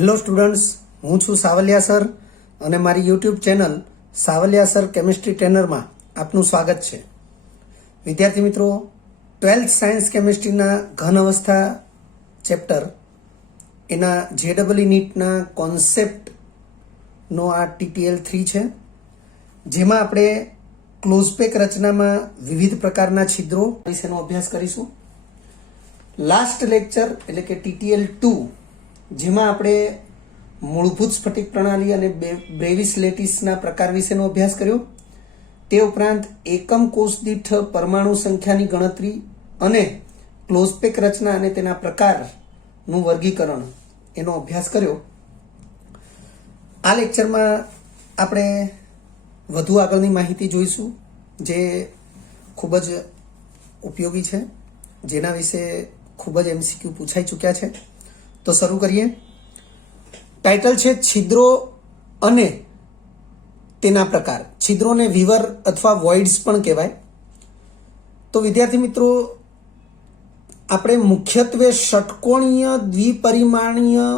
Hello students, હું છું Savaliya sir અને મારી YouTube channel Savaliya sir chemistry ટ્રેનરમાં આપનું સ્વાગત છે. વિદ્યાર્થી મિત્રો, 12th સાયન્સ કેમિસ્ટ્રીના ઘન અવસ્થા ચેપ્ટર એના JEE નીટના કોન્સેપ્ટનો આ TTL3 છે, જેમાં આપણે ક્લોઝપેક રચનામાં વિવિધ પ્રકારના છિદ્રો વિશેનો અભ્યાસ કરીશું. લાસ્ટ લેક્ચર એટલે કે TTL2, જેમાં આપણે મૂળભૂત સ્ફટિક પ્રણાલી અને બ્રેવિસ લેટિસના પ્રકાર વિશેનો અભ્યાસ કર્યો. તે ઉપરાંત એકમ કોષ દીઠ પરમાણુ સંખ્યાની ગણતરી અને ક્લોઝપેક રચના અને તેના પ્રકારનું વર્ગીકરણ એનો અભ્યાસ કર્યો. આ લેક્ચરમાં આપણે વધુ આગળની માહિતી જોઈશું, જે ખૂબ જ ઉપયોગી છે, જેના વિશે ખૂબ જ MCQ પૂછાઈ ચૂક્યા છે. તો શરૂ કરીએ. ટાઇટલ છે છિદ્રો અને તેના પ્રકાર. છિદ્રોને વિવર અથવા વોઇડ્સ પણ કહેવાય. તો વિદ્યાર્થી મિત્રો, આપણે મુખ્યત્વે ષટકોણીય દ્વિપરિમાણીય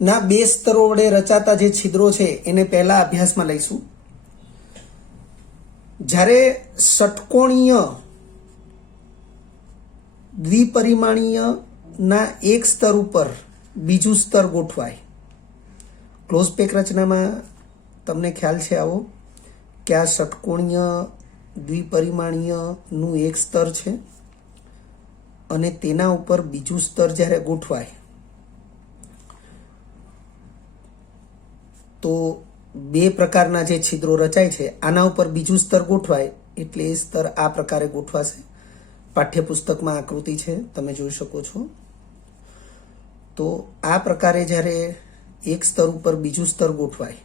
ના બે સ્તરો વડે રચાતા જે છિદ્રો છે એને પહેલા અભ્યાસમાં લઈશું. જ્યારે ષટકોણીય દ્વિપરિમાણીય ના એક સ્તર ઉપર બીજું સ્તર ગોઠવાય. ક્લોઝપેક રચનામાં તમને ખ્યાલ છે આવો કે આ ષટકોણીય દ્વિપરિમાણીયનું એક સ્તર છે અને તેના ઉપર બીજું સ્તર જ્યારે ગોઠવાય તો બે પ્રકારના જે છિદ્રો રચાય છે, આના ઉપર બીજું સ્તર ગોઠવાય એટલે એ સ્તર આ પ્રકારે ગોઠવાશે. પાઠ્યપુસ્તકમાં આકૃતિ છે, તમે જોઈ શકો છો. તો આ પ્રકારે જ્યારે એક સ્તર ઉપર બીજું સ્તર ગોઠવાય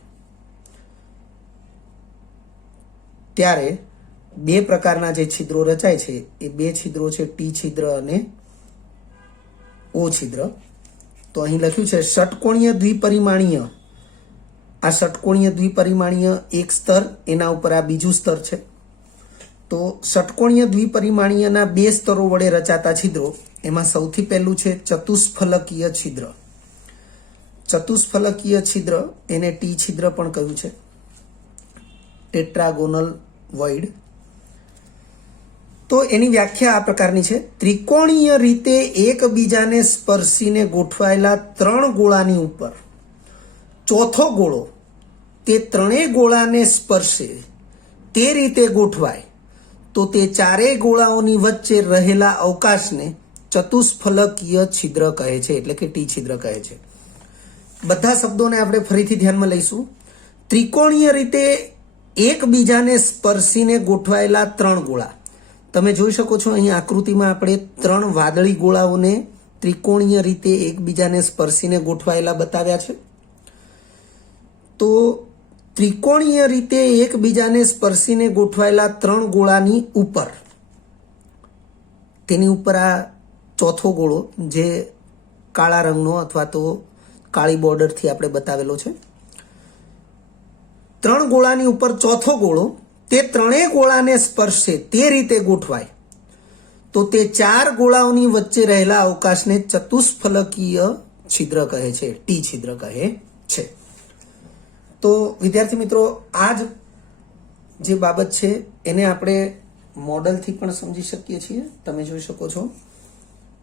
ત્યારે બે પ્રકારના જે છિદ્રો રચાય છે એ બે છિદ્રો છે ટી છિદ્ર અને ઓ છિદ્ર. તો અહીં લખ્યું છે ષટકોણીય દ્વિપરિમાણીય. આ ષટકોણીય દ્વિપરિમાણીય એક સ્તર, એના ઉપર આ બીજું સ્તર છે. તો ષટકોણીય દ્વિપરિમાણીયના બે સ્તરો વડે રચાતા છિદ્રો, એમાં સૌથી પહેલું છે ચતુષ્ફલકીય છિદ્ર. ચતુષ્ફલકીય છિદ્ર એને ટી છિદ્ર પણ કહ્યું છે, ટેટ્રાગોનલ વોઇડ. તો એની વ્યાખ્યા આ પ્રકારની છે: ત્રિકોણીય રીતે એકબીજાને સ્પર્શીને ગોઠવાયેલા ત્રણ ગોળાની ઉપર ચોથો ગોળો તે ત્રણેય ગોળાને સ્પર્શે તે રીતે ગોઠવાય તો તે ચારેય ગોળાઓની વચ્ચે રહેલા અવકાશને ચતુષ્ફલકીય છિદ્ર કહે છે, એટલે કે ટી છિદ્ર કહે છે. બધા શબ્દોને આપણે ફરીથી ધ્યાનમાં લઈશું. ત્રિકોણીય રીતે એકબીજાને સ્પર્શીને ગોઠવાયેલા ત્રણ ગોળા. તમે જોઈ શકો છો અહીં આકૃતિમાં આપણે ત્રણ વાદળી ગોળાઓને ત્રિકોણીય રીતે એકબીજાને સ્પર્શીને ગોઠવાયેલા બતાવ્યા છે. તો ત્રિકોણીય રીતે એકબીજાને સ્પર્શીને ગોઠવાયેલા ત્રણ ગોળાની ઉપર, તેની ઉપર આ ચોથો ગોળો જે કાળા રંગનો અથવા તો કાળી બોર્ડરથી આપણે બતાવેલો છે, ત્રણ ગોળાની ઉપર ચોથો ગોળો તે ત્રણેય ગોળાને સ્પર્શે તે રીતે ગોઠવાય તો તે ચાર ગોળાઓની વચ્ચે રહેલા અવકાશને ચતુષ્ફલકીય છિદ્ર કહે છે, ટી છિદ્ર કહે છે. તો વિદ્યાર્થી મિત્રો, આ જ જે બાબત છે એને આપણે મોડલથી પણ સમજી શકીએ છીએ. તમે જોઈ શકો છો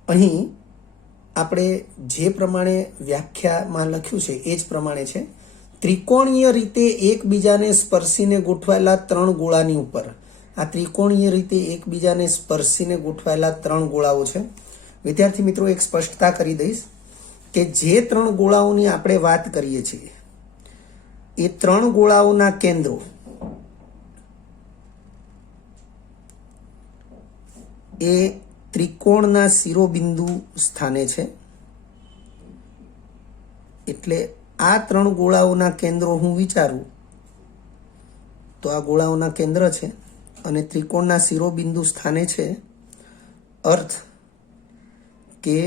અહીં આપણે જે પ્રમાણે વ્યાખ્યામાં લખ્યું છે એ જ પ્રમાણે છે. ત્રિકોણીય રીતે એકબીજાને સ્પર્શીને ગોઠવાયેલા ત્રણ ગોળાની ઉપર, આ ત્રિકોણીય રીતે એકબીજાને સ્પર્શીને ગોઠવાયેલા ત્રણ ગોળાઓ છે. વિદ્યાર્થી મિત્રો, એક સ્પષ્ટતા કરી દઈશ કે જે ત્રણ ગોળાઓની આપણે વાત કરીએ છીએ એ ત્રણ ગોળાઓના કેન્દ્રો એ ત્રિકોણના શિરોબિંદુ સ્થાને છે. એટલે આ ત્રણ ગોળાઓના કેન્દ્રો હું વિચારું તો આ ગોળાઓના કેન્દ્ર છે અને ત્રિકોણના શિરોબિંદુ સ્થાને છે. અર્થ કે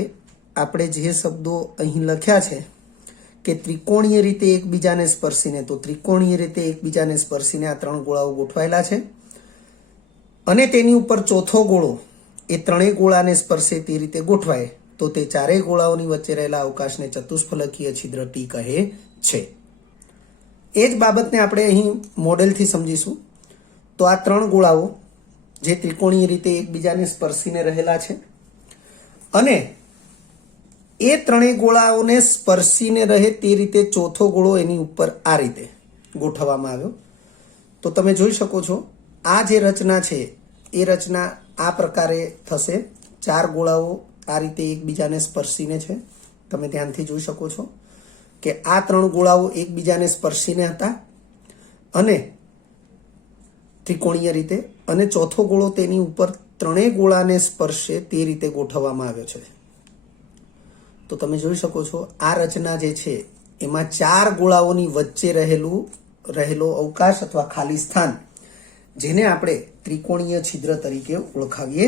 આપણે જે શબ્દો અહીં લખ્યા છે કે ત્રિકોણીય રીતે એકબીજાને સ્પર્શીને, તો ત્રિકોણીય રીતે એકબીજાને સ્પર્શીને આ ત્રણ ગોળાઓ ગોઠવાયેલા છે અને તેની ઉપર ચોથો ગોળો એ ત્રણેય ગોળાને સ્પર્શે તે રીતે ગોઠવાય તો તે ચારેય ગોળાઓની વચ્ચે રહેલા અવકાશને ચતુષ્ફલકીય છિદ્ર ટી કહે છે. એ જ બાબતને આપણે અહીં મોડેલથી સમજીશું. તો આ 3 ગોળાઓ જે ત્રિકોણીય રીતે એકબીજાને સ્પર્શીને રહેલા છે અને એ 3 ગોળાઓને સ્પર્શીને રહે તે રીતે ચોથો ગોળો એની ઉપર આ રીતે ગોઠવવામાં આવ્યો. તો તમે જોઈ શકો છો આ જે રચના છે એ રચના આ પ્રકારે થશે. 4 ગોળાઓ આ રીતે એકબીજાને સ્પર્શીને છે. તમે ધ્યાનથી જોઈ શકો છો કે આ 3 ગોળાઓ એકબીજાને સ્પર્શીને હતા અને ત્રિકોણીય રીતે, અને ચોથો ગોળો તેની ઉપર 3 ગોળાને સ્પર્શે તે રીતે ગોઠવવામાં આવ્યો છે. તો તમે જોઈ શકો છો આ રચના જે છે એમાં 4 ગોળાઓની વચ્ચે રહેલો અવકાશ અથવા ખાલી સ્થાન, જેને આપણે ત્રિકોણીય છિદ્ર તરીકે ઓળખાવીએ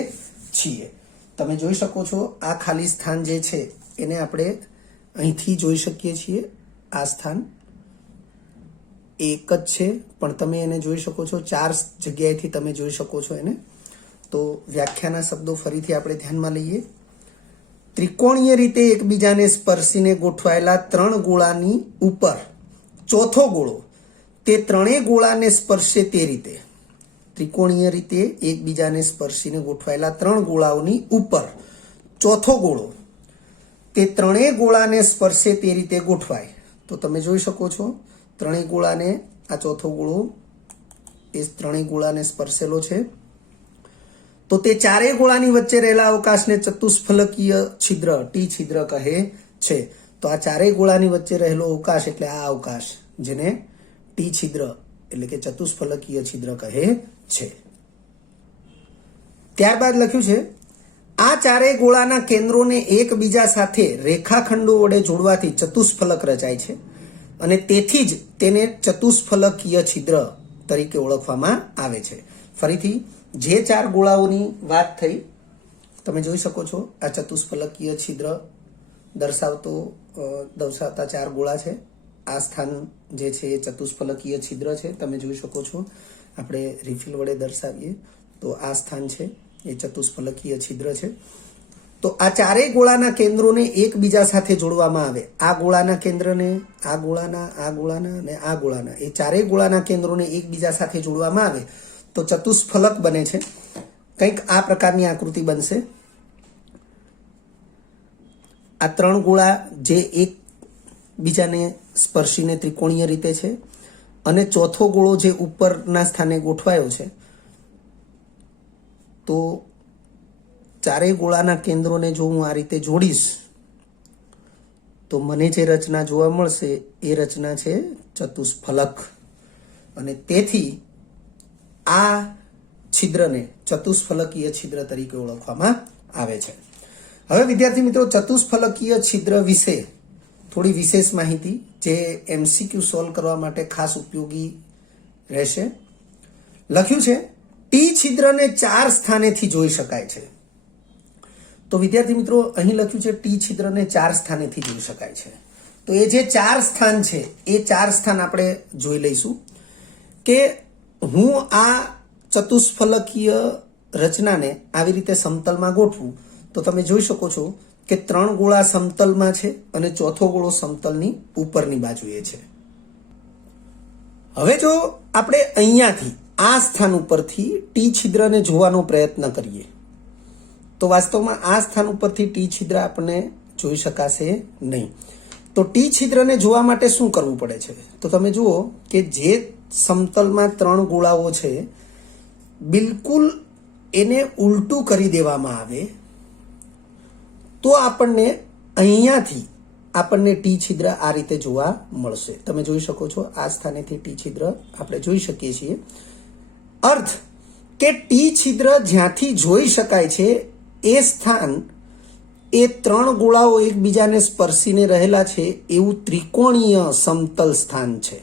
છીએ. તમે જોઈ શકો છો આ ખાલી સ્થાન જે છે એને આપણે અહીંથી જોઈ શકીએ છીએ. આ સ્થાન એક જ છે, પણ તમે એને જોઈ શકો છો 4 જગ્યાએથી તમે જોઈ શકો છો એને. તો વ્યાખ્યાના શબ્દો ફરીથી આપણે ધ્યાનમાં લઈએ. ત્રિકોણીય રીતે એકબીજાને સ્પર્શીને ગોઠવાયેલા 3 ગોળાની ઉપર ચોથો ગોળો તે 3 ગોળાને સ્પર્શે તે રીતે. ત્રિકોણીય રીતે એકબીજાને સ્પર્શીને ગોઠવાયેલા 3 ગોળાઓની ઉપર ચોથો ગોળો તે 3 ગોળાને સ્પર્શે તે રીતે ગોઠવાય. તો તમે જોઈ શકો છો 3 ગોળાને, આ ચોથો ગોળો એ 3 ગોળાને સ્પર્શેલો છે. તો તે 4 ગોળાની વચ્ચે રહેલા અવકાશને ચતુષ્ફલકીય છિદ્ર ટી છિદ્ર કહે છે. તો આ 4 ગોળાની વચ્ચે રહેલો અવકાશ એટલે આ અવકાશ, જેને ટી છિદ્ર એટલે કે ચતુષ્ફલકીય છિદ્ર કહે છે. ત્યારબાદ લખ્યું છે આ 4 ગોળાના કેન્દ્રોને એકબીજા સાથે રેખાખંડો વડે જોડવાથી ચતુષ્ફલક રચાય છે અને તેથી જ તેને ચતુષ્ફલકીય છિદ્ર તરીકે ઓળખવામાં આવે છે. ફરીથી જે 4 ગોળાઓની વાત થઈ તમે જોઈ શકો છો આ ચતુષ્ફલકીય છિદ્ર દર્શાવતા 4 ગોળા છે. આ સ્થાન જે છે એ ચતુષ્ફલકીય છિદ્ર છે. તમે જોઈ શકો છો આપણે રિફિલ વડે દર્શાવીએ તો આ સ્થાન છે એ ચતુષ્ફલકીય છિદ્ર છે. તો આ 4 ગોળાના કેન્દ્રોને એકબીજા સાથે જોડવામાં આવે. આ ગોળાના કેન્દ્રને આ ગોળાના અને આ ગોળાના, એ 4 ગોળાના કેન્દ્રોને એકબીજા સાથે જોડવામાં આવે તો ચતુષ્ફલક બને છે. કંઈક આ પ્રકારની આકૃતિ બનશે. આ 3 ગોળા જે એક બીજાને સ્પર્શીને ત્રિકોણીય રીતે છે અને ચોથો ગોળો જે ઉપરના સ્થાને ગોઠવાયો છે. તો 4 ગોળાના કેન્દ્રોને જો હું આ રીતે જોડીશ તો મને જે રચના જોવા મળશે એ રચના છે ચતુષ્ફલક, અને તેથી આ છિદ્રને ચતુષ્ફલકીય છિદ્ર તરીકે ઓળખવામાં આવે છે. હવે વિદ્યાર્થી મિત્રો, ચતુષ્ફલકીય છિદ્ર વિશે થોડી વિશેષ માહિતી જે MCQ સોલ્વ કરવા માટે ખાસ ઉપયોગી રહેશે. લખ્યું છે ટી છિદ્રને 4 સ્થાનેથી જોઈ શકાય છે. તો વિદ્યાર્થી મિત્રો અહીં લખ્યું છે ટી છિદ્રને 4 સ્થાનેથી જોઈ શકાય છે. તો એ જે 4 સ્થાન છે એ 4 સ્થાન આપણે જોઈ લઈશું. કે હું આ ચતુષ્ફલકીય રચનાને આવી રીતે સમતલમાં ગોઠવું તો તમે જોઈ શકો છો કે 3 ગોળા સમતલમાં છે અને ચોથો ગોળો સમતલની ઉપરની બાજુએ છે. હવે જો આપણે અહીંયાથી આ સ્થાન ઉપરથી ટી છિદ્રને જોવાનો પ્રયત્ન કરીએ તો વાસ્તવમાં આ સ્થાન ઉપરથી ટી છિદ્ર આપણને જોઈ શકાશે નહીં. તો ટી છિદ્રને જોવા માટે શું કરવું પડે છે? તો તમે જુઓ કે જે સમતલમાં 3 ગોળાઓ છે બિલકુલ એને ઉલટું કરી દેવામાં આવે તો આપણને અહીંયાથી આપણને ટી છિદ્ર આ રીતે જોવા મળશે. તમે જોઈ શકો છો આ સ્થાનેથી ટી છિદ્ર આપણે જોઈ શકીએ છીએ. અર્થ કે ટી છિદ્ર જ્યાંથી જોઈ શકાય છે એ સ્થાન એ 3 ગોળાઓ એકબીજાને સ્પર્શીને રહેલા છે એવું ત્રિકોણીય સમતલ સ્થાન છે.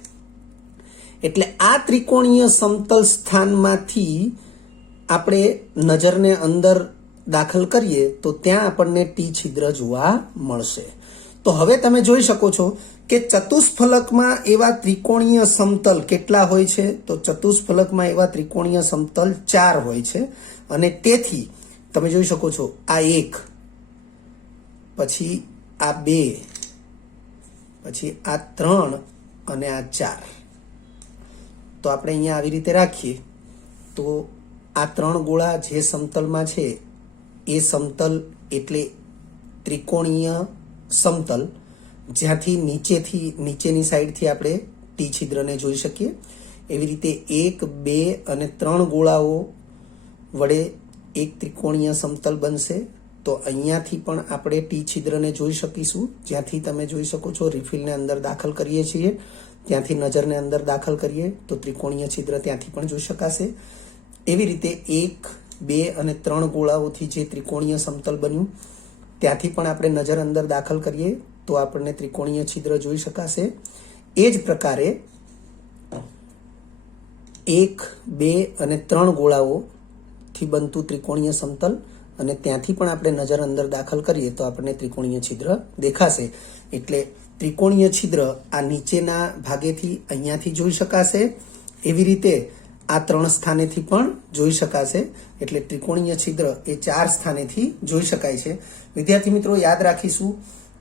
એટલે આ ત્રિકોણીય સમતલ સ્થાનમાંથી આપણે નજરને અંદર દાખલ કરીએ તો ત્યાં આપણને ટી છિદ્ર જોવા મળશે. તો હવે તમે જોઈ શકો છો કે ચતુષ્ફલકમાં એવા ત્રિકોણીય સમતલ કેટલા હોય છે? તો ચતુષ્ફલકમાં એવા ત્રિકોણીય સમતલ 4 હોય છે અને તેથી તમે જોઈ શકો છો આ 1, પછી આ 2, પછી આ 3 અને આ 4. તો આપણે અહીંયા આવી રીતે રાખીએ તો આ 3 ગોળા જે સમતલમાં છે એ સમતલ એટલે ત્રિકોણીય સમતલ, જ્યાંથી નીચેની સાઈડથી આપણે ટી છિદ્રને જોઈ શકીએ. એવી રીતે 1, 2 અને 3 ગોળાઓ વડે એક ત્રિકોણીય સમતલ બનશે. તો અહીંયાથી પણ આપણે ટી છિદ્રને જોઈ શકીશું, જ્યાંથી તમે જોઈ શકો છો રિફિલને અંદર દાખલ કરીએ છીએ ત્યાંથી નજરને અંદર દાખલ કરીએ તો ત્રિકોણીય છિદ્ર ત્યાંથી પણ જોઈ શકાશે. એવી રીતે 1, 2 અને 3 ગોળાઓથી જે ત્રિકોણીય સમતલ બન્યું ત્યાંથી પણ આપણે નજર અંદર દાખલ કરીએ તો આપણને ત્રિકોણીય છિદ્ર જોઈ શકાશે. એ જ પ્રકારે 1, 2 અને 3 ગોળાઓથી બનતું ત્રિકોણીય સમતલ અને ત્યાંથી પણ આપણે નજર અંદર દાખલ કરીએ તો આપણને ત્રિકોણીય છિદ્ર દેખાશે. એટલે ત્રિકોણીય છિદ્ર આ નીચેના ભાગેથી અહીંયાથી જોઈ શકાશે. એવી રીતે આ 3 સ્થાનેથી પણ જોઈ શકાશે. એટલે ત્રિકોણીય છિદ્ર એ 4 સ્થાનેથી જોઈ શકાય છે. વિદ્યાર્થી મિત્રો, યાદ રાખીશું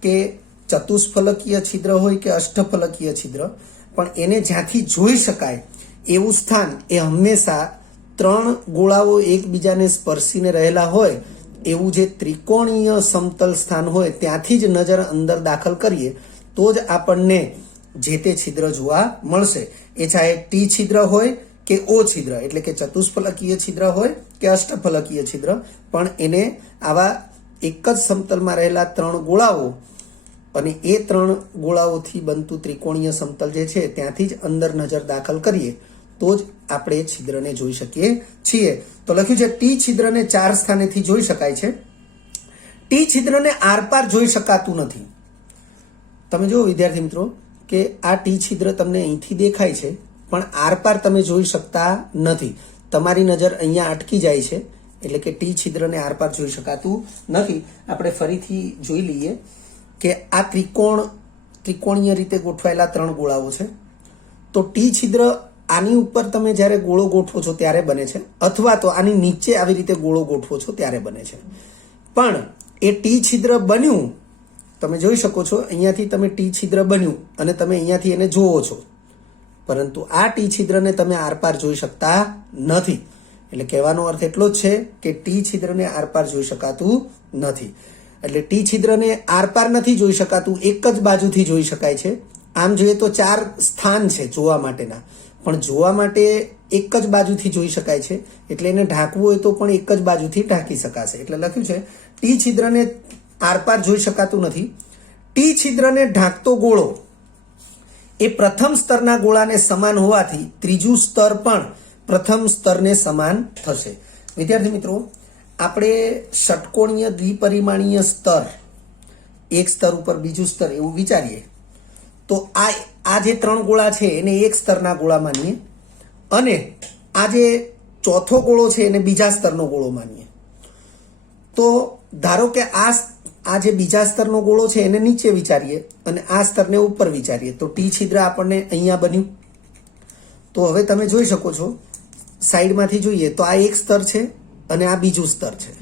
કે ચતુષ્ફલકીય છિદ્ર હોય કે અષ્ટફલકીય છિદ્ર, પણ એને જ્યાંથી જોઈ શકાય એવું સ્થાન એ હંમેશા 3 ગોળાઓ એકબીજાને સ્પર્શીને રહેલા હોય એવું જે ત્રિકોણીય સમતલ સ્થાન હોય ત્યાંથી જ નજર અંદર દાખલ કરીએ તો જ આપણને જે તે છિદ્ર જોવા મળશે. એ ચાહે ટી છિદ્ર હોય કે ઓ છિદ્ર, એટલે કે ચતુષ્ફલકીય છિદ્ર હોય કે અષ્ટફલકીય છિદ્ર, પણ એને આવા એક જ સમતલમાં રહેલા 3 ગોળાઓ અને એ 3 ગોળાઓથી બનતું ત્રિકોણીય સમતલ જે છે ત્યાંથી જ અંદર નજર દાખલ કરીએ તો જ આપણે છિદ્રને જોઈ શકીએ છીએ. તો લખ્યું છે ટી છિદ્રને 4 સ્થાનેથી જોઈ શકાય છે. ટી છિદ્રને આરપાર જોઈ શકાતું નથી. તમે જુઓ વિદ્યાર્થી મિત્રો કે આ ટી છિદ્ર તમને અહીંથી દેખાય છે પણ આરપાર તમે જોઈ શકતા નથી. તમારી નજર અહીંયા અટકી જાય છે એટલે કે ટી છિદ્રને આરપાર જોઈ શકાતું નથી. આપણે ફરીથી જોઈ લઈએ કે આ ત્રિકોણીય રીતે ગોઠવાયેલા 3 ગોળાઓ છે. તો ટી છિદ્ર આની ઉપર તમે જ્યારે ગોળો ગોઠવો છો ત્યારે બને છે, અથવા તો આની નીચે આવી રીતે ગોળો ગોઠવો છો ત્યારે બને છે. પણ એ ટી છિદ્ર બન્યું, તમે જોઈ શકો છો અહીંયાથી તમે ટી છિદ્ર બન્યું અને તમે અહીંયાથી એને જોવો છો, પરંતુ આ ટી છિદ્રને તમે આરપાર જોઈ શકતા નથી. એટલે કહેવાનો અર્થ એટલો જ છે કે ટી છિદ્રને આરપાર જોઈ શકાતું નથી. એટલે ટી છિદ્રને આરપાર નથી જોઈ શકાતું, એક જ બાજુથી જોઈ શકાય છે. આમ જોઈએ તો 4 સ્થાન છે જોવા માટેના, પણ જોવા માટે એક જ બાજુથી જોઈ શકાય છે. એટલે એને ઢાંકવું હોય તો પણ એક જ બાજુથી ઢાંકી શકાશે. એટલે લખ્યું છે ટી છિદ્રને આરપાર જોઈ શકાતું નથી. ટી છિદ્રને ઢાંકતો ગોળો એ પ્રથમ સ્તરના ગોળાને સમાન હોવાથી ત્રીજું સ્તર પણ પ્રથમ સ્તરને સમાન થશે. વિદ્યાર્થી મિત્રો, આપણે ષટકોણીય દ્વિપરિમાણીય સ્તર, એક સ્તર ઉપર બીજું સ્તર એવું વિચારીએ તો આ જે 3 ગોળા છે એને એક સ્તરના ગોળા માનીએ અને આ જે ચોથો ગોળો છે એને બીજા સ્તરનો ગોળો માનીએ. તો ધારો કે આ જે બીજા સ્તરનો ગોળો છે એને નીચે વિચારીએ અને આ સ્તરને ઉપર વિચારીએ તો ટી છિદ્ર આપણને અહીંયા બન્યું. તો હવે તમે જોઈ શકો છો સાઈડમાંથી જોઈએ તો આ એક સ્તર છે અને આ બીજું સ્તર છે.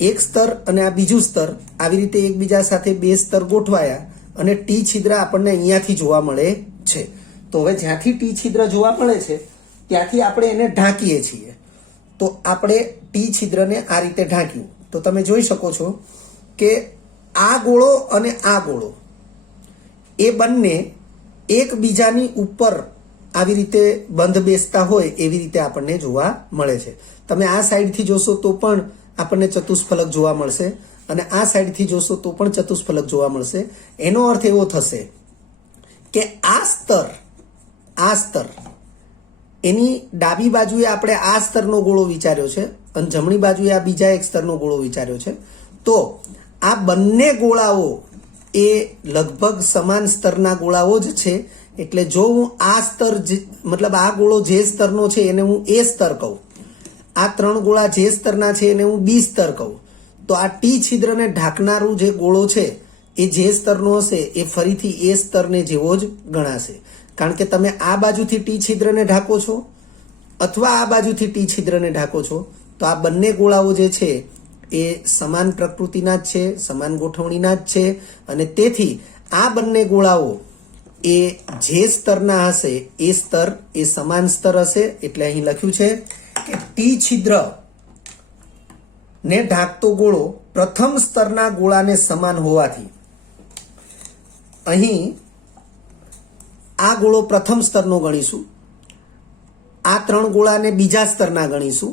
એક સ્તર અને આ બીજું સ્તર આવી રીતે એકબીજા સાથે 2 સ્તર ગોઠવાયા અને ટી છિદ્ર આપણને અહીંયાથી જોવા મળે છે. તો હવે જ્યાંથી ટી છિદ્ર જોવા મળે છે ત્યાંથી આપણે એને ઢાંકીએ છીએ. તો આપણે ટી છિદ્રને આ રીતે ઢાંક્યું તો તમે જોઈ શકો છો કે આ ગોળો અને આ ગોળો એ બંને એકબીજાની ઉપર આવી રીતે બંધ બેસતા હોય એવી રીતે આપણને જોવા મળે છે. તમે આ સાઈડથી જોશો તો પણ આપણને ચતુષ્ફલક જોવા મળશે અને આ સાઈડથી જોશો તો પણ ચતુષ્ફલક જોવા મળશે. એનો અર્થ એવો થશે કે આ સ્તર એની ડાબી બાજુએ આપણે આ સ્તરનો ગોળો વિચાર્યો છે અને જમણી બાજુએ આ બીજા એક સ્તરનો ગોળો વિચાર્યો છે. તો આ બંને ગોળાઓ એ લગભગ સમાન સ્તરના ગોળાઓ જ છે. એટલે જો હું આ સ્તર મતલબ આ ગોળો જે સ્તરનો છે એને હું એ સ્તર કહું, આ 3 ગોળા જે સ્તરના છે એને હું બી સ્તર કહું, તો આ ટી છિદ્રને ઢાંકનારું જે ગોળો છે એ જે સ્તરનો હશે એ ફરીથી એ સ્તરને જેવો જ ગણાશે. કારણ કે તમે આ બાજુથી ટી છિદ્રને ઢાંકો છો અથવા આ બાજુથી ટી છિદ્રને ઢાંકો છો તો આ બંને ગોળાઓ જે છે એ સમાન પ્રકૃતિના જ છે, સમાન ગોઠવણીના જ છે, અને તેથી આ બંને ગોળાઓ એ જે સ્તરના હશે એ સ્તર એ સમાન સ્તર હશે. એટલે અહીં લખ્યું છે કે ટી છિદ્ર ને ઢાંકતો ગોળો પ્રથમ સ્તરના ગોળાને સમાન હોવાથી અહીં આ ગોળો પ્રથમ સ્તરનો ગણીશું, આ 3 ગોળાને બીજા સ્તરના ગણીશું.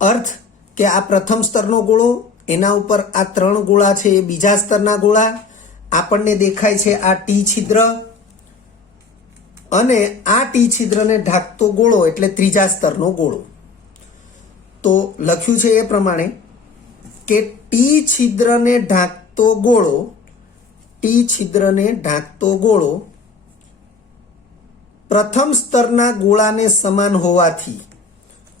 અર્થ કે આ પ્રથમ સ્તરનો ગોળો, એના ઉપર આ 3 ગોળા છે એ બીજા સ્તરના ગોળા, આપણને દેખાય છે આ ટી છિદ્ર, અને આ ટી છિદ્રને ઢાંકતો ગોળો એટલે ત્રીજા સ્તરનો ગોળો. તો લખ્યું છે એ પ્રમાણે કે ટી છિદ્રને ઢાંકતો ગોળો, ટી છિદ્રને ઢાંકતો ગોળો પ્રથમ સ્તરના ગોળાને સમાન હોવાથી,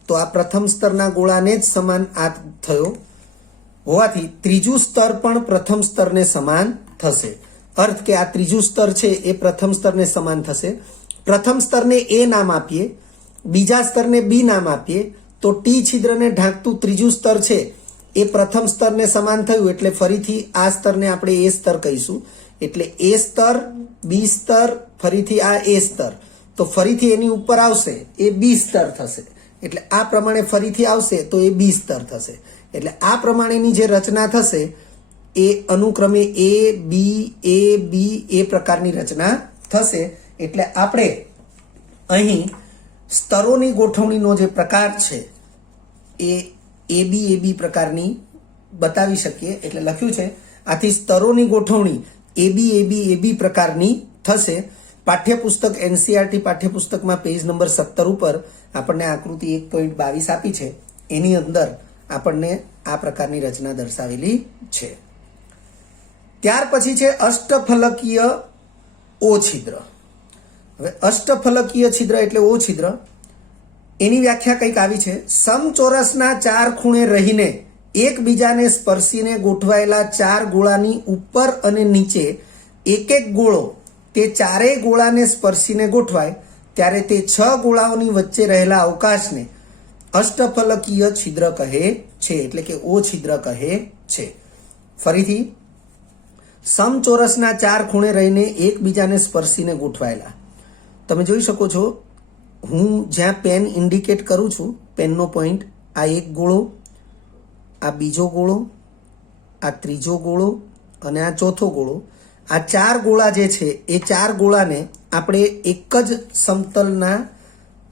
તો આ પ્રથમ સ્તરના ગોળાને જ સમાન આ થયો હોવાથી ત્રીજું સ્તર પણ પ્રથમ સ્તરને સમાન થશે. અર્થ કે આ ત્રીજું સ્તર છે એ પ્રથમ સ્તરને સમાન થશે. પ્રથમ સ્તરને એ નામ આપીએ, બીજા સ્તરને બી નામ આપીએ, તો ટી છિદ્રને ઢાંકતું ત્રીજું સ્તર છે એ પ્રથમ સ્તરને સમાન થયું. એટલે ફરીથી આ સ્તરને આપણે એ સ્તર કહીશું. એટલે એ સ્તર, બી સ્તર, ફરીથી આ એ સ્તર, તો ફરીથી એની ઉપર આવશે એ બી સ્તર થશે. એટલે આ પ્રમાણે ફરીથી આવશે તો એ બી સ્તર થશે. એટલે આ પ્રમાણેની જે રચના થશે એ અનુક્રમે એ બી એ પ્રકારની રચના થશે. એટલે આપણે અહીં સ્તરોની ગોઠવણીનો જે પ્રકાર છે એ બી પ્રકારની બતાવી શકીએ. એટલે લખ્યું છે આથી સ્તરોની ગોઠવણી એ બી પ્રકારની થશે. પાઠ્યપુસ્તક એનસીઆરટી પાઠ્યપુસ્તકમાં પેજ નંબર 17 ઉપર આપણને આકૃતિ 1.22 આપી છે, એની અંદર આપણને આ પ્રકારની રચના દર્શાવેલી છે. ત્યાર પછી છે અષ્ટફલકીય ઓ છિદ્ર. હવે અષ્ટફલકીય છિદ્ર એટલે ઓ છિદ્ર, એની વ્યાખ્યા કંઈક આવી છે: સમચોરસના 4 ખૂણે રહીને એકબીજાને સ્પર્શીને ગોઠવાયેલા 4 ગોળાની ઉપર અને નીચે એક એક ગોળો તે ચારેય ગોળાને સ્પર્શીને ગોઠવાય ત્યારે તે 6 ગોળાઓની વચ્ચે રહેલા અવકાશને અષ્ટફલકીય છિદ્ર કહે છે, એટલે કે ઓ છિદ્ર કહે છે. ફરીથી, સમચોરસના 4 ખૂણે રહીને એકબીજાને સ્પર્શીને ગોઠવાયેલા. તમે જોઈ શકો છો, હું જ્યાં પેન ઇન્ડિકેટ કરું છું, પેનનો પોઈન્ટ, આ એક ગોળો, આ બીજો ગોળો, આ ત્રીજો ગોળો અને આ ચોથો ગોળો. આ 4 ગોળા જે છે એ 4 ગોળાને આપણે એક જ સમતલના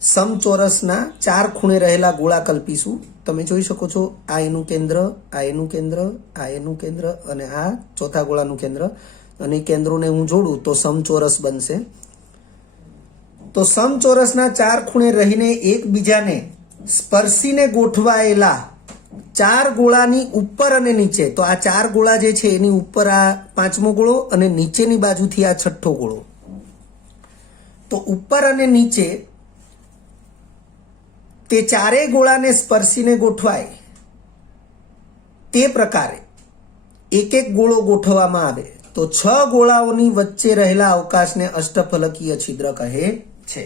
સમચોરસના 4 ખૂણે રહેલા ગોળા કલ્પીશું. તમે જોઈ શકો છો, આ એનું કેન્દ્ર, આ એનું કેન્દ્ર, આ એનું કેન્દ્ર અને આ ચોથા ગોળાનું કેન્દ્ર, અને કેન્દ્રોને હું જોડું તો સમચોરસ બનશે. તો સમચોરસના 4 ખૂણે રહીને એકબીજાને સ્પર્શીને ગોઠવાયેલા 4 ગોળાની ઉપર અને નીચે, તો આ 4 ગોળા જે છે એની ઉપર આ 5મો ગોળો અને નીચેની બાજુથી આ 6થો ગોળો. તો ઉપર અને નીચે તે 4 ગોળાને સ્પર્શીને ગોઠવાય તે પ્રકારે એક એક ગોળો ગોઠવવામાં આવે તો 6 ગોળાઓની વચ્ચે રહેલા અવકાશને અષ્ટફલકીય છિદ્ર કહે છે.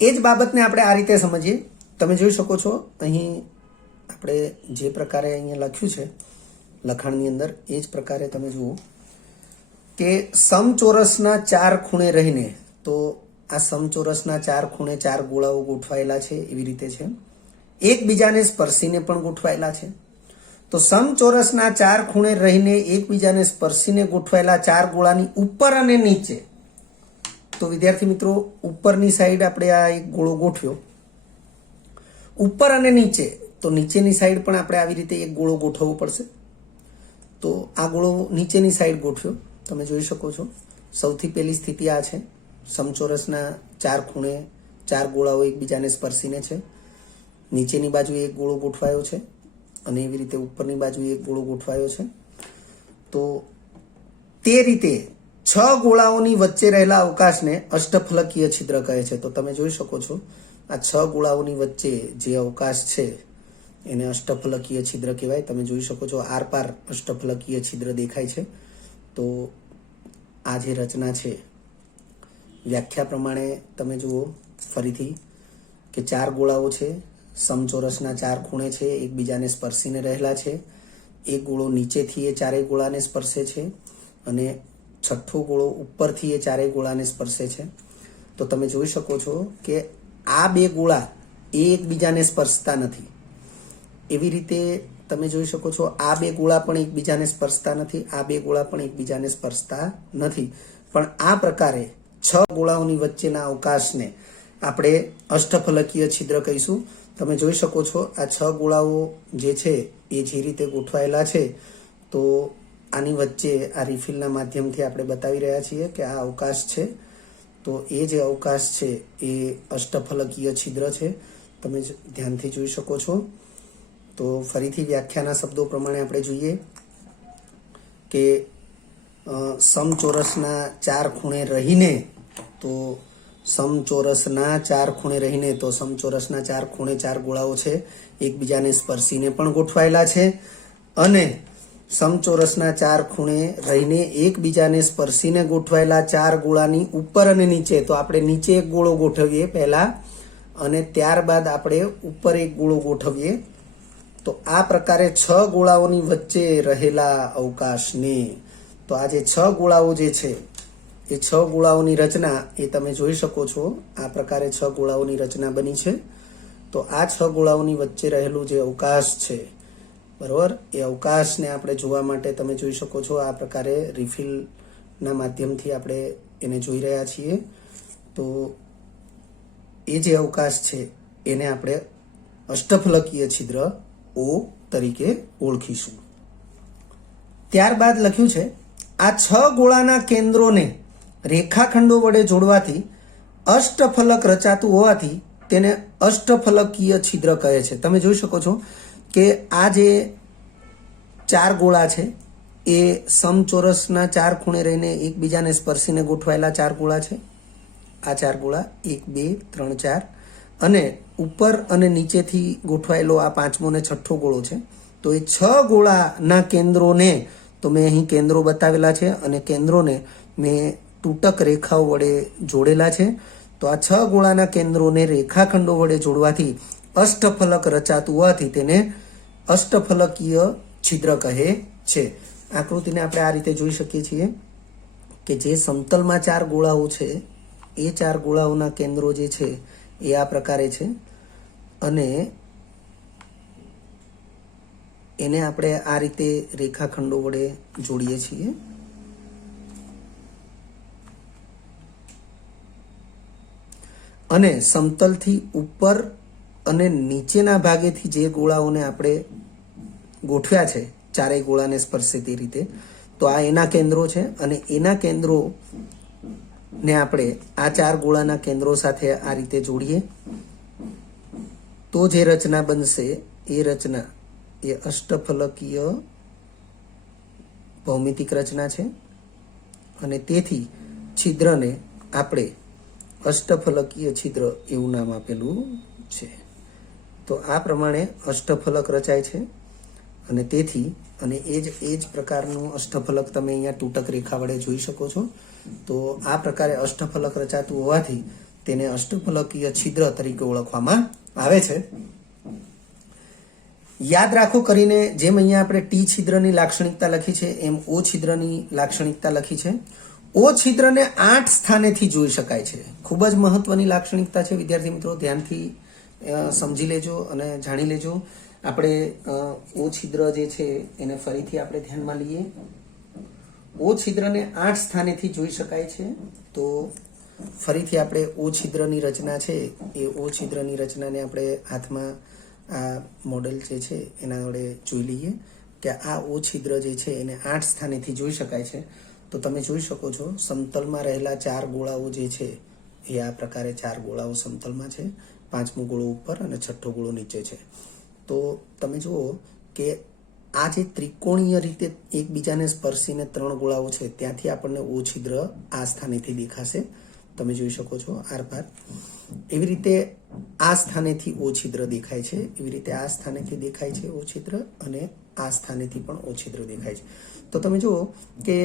એ જ બાબતને આપણે આ રીતે સમજીએ. તમે જોઈ શકો છો, અહીં આપણે જે પ્રકારે અહીંયા લખ્યું છે લખાણની અંદર, એ જ પ્રકારે તમે જુઓ કે સમચોરસના 4 ખૂણે રહીને, તો આ સમચોરસના 4 ખૂણે 4 ગોળાઓ ગોઠવાયેલા છે એવી રીતે છે, એકબીજાને સ્પર્શીને પણ ગોઠવાયેલા છે. તો સમચોરસના 4 ખૂણે રહીને એકબીજાને સ્પર્શીને ગોઠવાયેલા 4 ગોળાની ઉપર અને નીચે, તો વિદ્યાર્થી મિત્રો, ઉપરની સાઈડ આપણે આ એક ગોળો ગોઠવ્યો, ઉપર અને નીચે, તો નીચેની સાઈડ પણ આપણે આવી રીતે એક ગોળો ગોઠવવો પડશે. તો આ ગોળો નીચેની સાઈડ ગોઠવ્યો, તમે જોઈ શકો છો. સૌથી પહેલી સ્થિતિ આ છે, સમચોરસના 4 ખૂણે 4 ગોળાઓ એકબીજાને સ્પર્શીને છે, નીચેની બાજુ એક ગોળો ગોઠવાયો છે અને એવી રીતે ઉપરની બાજુ એક ગોળો ગોઠવાયો છે. તો તે રીતે 6 ગોળાઓની વચ્ચે રહેલા અવકાશને અષ્ટફલકીય છિદ્ર કહે છે. તો તમે જોઈ શકો છો, આ 6 ગોળાઓની વચ્ચે જે અવકાશ છે એને અષ્ટફલકીય છિદ્ર કહેવાય. તમે જોઈ શકો છો, આરપાર અષ્ટફલકીય છિદ્ર દેખાય છે. તો આ જે રચના છે, વ્યાખ્યા પ્રમાણે તમે જુઓ ફરીથી કે 4 ગોળાઓ છે, સમચોરસના ચાર ખૂણે છે એકબીજાને સ્પર્શીને રહેલા છે. એક ગોળો નીચેથી એ ચારેય ગોળાને સ્પર્શે છે અને છઠ્ઠો ગોળો ઉપરથી એ ચારેય ગોળાને સ્પર્શે છે. તો તમે જોઈ શકો છો કે આ બે ગોળા એ એકબીજાને સ્પર્શતા નથી. એવી રીતે તમે જોઈ શકો છો આ બે ગોળા પણ એકબીજાને સ્પર્શતા નથી, આ બે ગોળા પણ એકબીજાને સ્પર્શતા નથી. પણ આ પ્રકારે 6 ગોળાઓની વચ્ચેના અવકાશને આપણે અષ્ટફલકીય છિદ્ર કહીશું. તમે જોઈ શકો છો આ 6 ગોળાઓ જે છે એ જે રીતે ગોઠવાયેલા છે, તો આની વચ્ચે આ રિફિલના માધ્યમથી આપણે બતાવી રહ્યા છીએ કે આ અવકાશ છે. તો એ જે અવકાશ છે એ અષ્ટફલકીય છિદ્ર છે. તમે ધ્યાનથી જોઈ શકો છો. તો ફરીથી વ્યાખ્યાના શબ્દો પ્રમાણે આપણે જોઈએ કે સમચોરસના ચાર ખૂણે રહીને તો સમચોરસના ચાર ખૂણે ચાર ગોળાઓ છે એકબીજાને સ્પર્શીને પણ ગોઠવાયેલા છે અને સમચોરસના ચાર ખૂણે રહીને એકબીજાને સ્પર્શીને ગોઠવાયેલા ચાર ગોળાની ઉપર અને નીચે, તો આપણે નીચે એક ગોળો ગોઠવીએ પહેલા અને ત્યારબાદ આપણે ઉપર એક ગોળો ગોઠવીએ. તો આ પ્રકારે 6 ગોળાઓની વચ્ચે રહેલા અવકાશને, તો આ જે 6 ગોળાઓ જે છે એ 6 ગોળાઓની રચના એ તમે જોઈ શકો છો. આ પ્રકારે 6 ગોળાઓની રચના બની છે. તો આ 6 ગોળાઓની વચ્ચે રહેલું જે અવકાશ છે, બરોબર, એ અવકાશને આપણે જોવા માટે તમે જોઈ શકો છો આ પ્રકારે રિફિલના માધ્યમથી આપણે એને જોઈ રહ્યા છીએ. તો એ જે અવકાશ છે એને આપણે અષ્ટફલકીય છિદ્ર O તરીકે ઓળખીશું. ત્યારબાદ લખ્યું છે આ 6 ગોળાના કેન્દ્રોને રેખાખંડો વડે જોડવાથી અષ્ટફલક રચાતું હોવાથી તેને અષ્ટફલકીય છિદ્ર કહે છે. તમે જોઈ શકો છો કે આ જે 4 ગોળા છે એ સમચોરસના 4 ખૂણે રહીને એકબીજાને સ્પર્શીને ગોઠવાયેલા 4 ગોળા છે. આ 4 ગોળા 1 2 3 4 અને ઉપર અને નીચેથી ગોઠવાયેલો આ પાંચમો ને છઠ્ઠો ગોળો છે. તો એ 6 ગોળાના કેન્દ્રોને, તો મેં અહીં કેન્દ્રો બતાવેલા છે અને કેન્દ્રોને મેં તૂટક રેખાઓ વડે જોડેલા છે. તો આ 6 ગોળાના કેન્દ્રોને રેખાખંડો વડે જોડવાથી અષ્ટફલક રચાતું હોવાથી તેને અષ્ટફલકીય છિદ્ર કહે છે. આકૃતિને આપણે આ રીતે જોઈ શકીએ છીએ કે જે સમતલમાં 4 ગોળાઓ છે એ 4 ગોળાઓના કેન્દ્રો જે છે એ આ પ્રકારે છે અને એને આપણે આ રીતે રેખાખંડો વડે જોડીએ છીએ. અને સમતલથી ઉપર અને નીચેના ભાગેથી જે ગોળાઓને આપણે ગોઠવ્યા છે ચારેય ગોળાને સ્પર્શે તે રીતે, તો આ એના કેન્દ્રો છે અને એના કેન્દ્રો ને આપણે આ 4 ગોળાના કેન્દ્રો સાથે આ રીતે જોડીએ તો જે રચના બનશે એ રચના એ અષ્ટફલકીય ભૌમિતિક રચના છે અને તેથી છિદ્રને આપણે અષ્ટફલકીય છિદ્ર એવું નામ આપેલું છે. તો આ પ્રમાણે અષ્ટફલક રચાય છે અને તેથી અને એ જ પ્રકારનું અષ્ટફલક તમે અહીંયા તૂટક રેખા વડે જોઈ શકો છો. તો આ પ્રકારે અષ્ટફલક રચાતું હોવાથી તેને અષ્ટફલકીય છિદ્ર તરીકે ઓળખવામાં આવે છે. યાદ રાખો કરીને જેમ અહીંયા આપણે ટી છિદ્રની લાક્ષણિકતા લખી છે એમ ઓ છિદ્રની લાક્ષણિકતા લખી છે. ઓ છિદ્રને 8 સ્થાનેથી જોઈ શકાય છે. ખૂબ જ મહત્વની લાક્ષણિકતા છે વિદ્યાર્થી મિત્રો, ધ્યાનથી સમજી લેજો અને જાણી લેજો. આપણે ઓ છિદ્ર જે છે એને ફરીથી આપણે ધ્યાનમાં લઈએ. ઓ છિદ્રને 8 સ્થાનેથી જોઈ શકાય છે. તો ફરીથી આપણે ઓ છિદ્રની રચના છે એ ઓ છિદ્રની રચનાને આપણે હાથમાં આ મોડેલ જે છે એના વડે જોઈ લઈએ કે આ ઓ છિદ્ર જે છે એને 8 સ્થાનેથી જોઈ શકાય છે. તો તમે જોઈ શકો છો સમતલમાં રહેલા 4 ગોળાઓ જે છે એ આ પ્રકારે 4 ગોળાઓ સમતલમાં છે, પાંચમો ગોળો ઉપર અને છઠ્ઠો ગોળો નીચે છે. તો તમે જુઓ કે આ જે ત્રિકોણીય રીતે એકબીજાને સ્પર્શીને 3 ગોળાઓ છે ત્યાંથી આપણને ઓ છિદ્ર આ સ્થાનેથી દેખાશે. તમે જોઈ શકો છો આરપાર. એવી રીતે આ સ્થાનેથી ઓ છિદ્ર દેખાય છે, એવી રીતે આ સ્થાનેથી દેખાય છે ઓ છિદ્ર અને આ સ્થાનેથી પણ ઓ છિદ્ર દેખાય છે. તો તમે જુઓ કે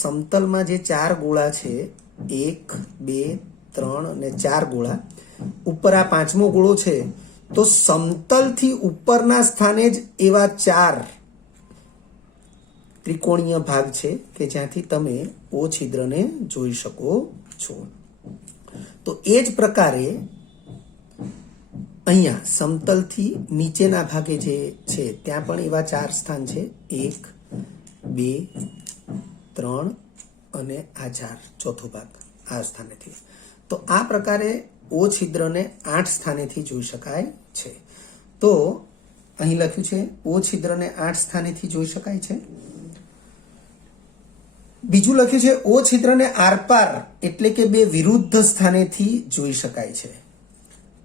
સમતલમાં જે 4 ગોળા છે 1 2 3 અને 4 ગોળા, ઉપર આ પાંચમો ગોળો છે તો સમતલથી ઉપરના સ્થાને જ એવા 4 ત્રિકોણીય ભાગ છે કે જ્યાંથી તમે ઓ છિદ્રને જોઈ શકો છો. તો એ જ પ્રકારે અહીંયા સમતલથી નીચેના ભાગે જે છે ત્યાં પણ એવા 4 સ્થાન છે, 1 2 3 અને આ 4 ચોથો ભાગ આ સ્થાનેથી. તો આ પ્રકારે ઓ છિદ્રને 8 સ્થાનેથી જોઈ શકાય છે. તો અહીં લખ્યું છે ઓ છિદ્રને 8 સ્થાનેથી જોઈ શકાય છે. બીજું લખ્યું છે ઓ છિદ્રને આરપાર એટલે કે બે વિરુદ્ધ સ્થાનેથી જોઈ શકાય છે.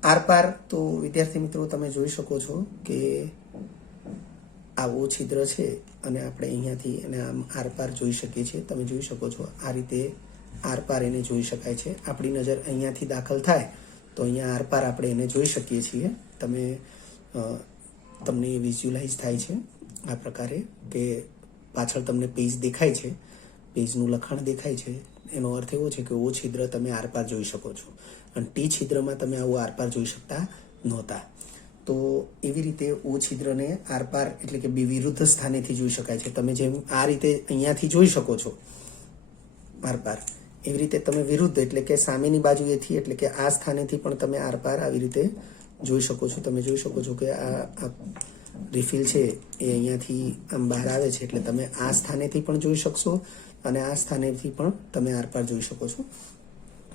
આરપાર તો વિદ્યાર્થી મિત્રો તમે જોઈ શકો છો કે આ ઓ છિદ્ર છે અને આપણે અહીંયાથી એને આમ આરપાર જોઈ શકીએ છીએ. તમે જોઈ શકો છો આ રીતે આરપાર એને જોઈ શકાય છે. આપણી નજર અહીંયાથી દાખલ થાય તો અહીંયા આરપાર આપણે એને જોઈ શકીએ છીએ. તમને વિઝ્યુઅલાઇઝ થાય છે આ પ્રકારે કે પાછળ તમને પેજ દેખાય છે, પેજનું લખાણ દેખાય છે. એનો અર્થ એવો છે કે ઓ છિદ્ર તમે આરપાર જોઈ શકો છો અને ટી છિદ્રમાં તમે આવું આરપાર જોઈ શકતા નહોતા. તો એવી રીતે ઓ છિદ્રને આરપાર એટલે કે બે વિરુદ્ધ સ્થાનેથી જોઈ શકાય છે. તમે જેમ આ રીતે અહીંયાથી જોઈ શકો છો આરપાર, એવી રીતે તમે વિરુદ્ધ એટલે કે સામેની બાજુએથી એટલે કે આ સ્થાનેથી પણ તમે આરપાર આવી રીતે જોઈ શકો છો. તમે જોઈ શકો છો કે આ રિફિલ છે એ અહીંયાથી આમ બહાર આવે છે એટલે તમે આ સ્થાનેથી પણ જોઈ શકશો અને આ સ્થાનેથી પણ તમે આરપાર જોઈ શકો છો.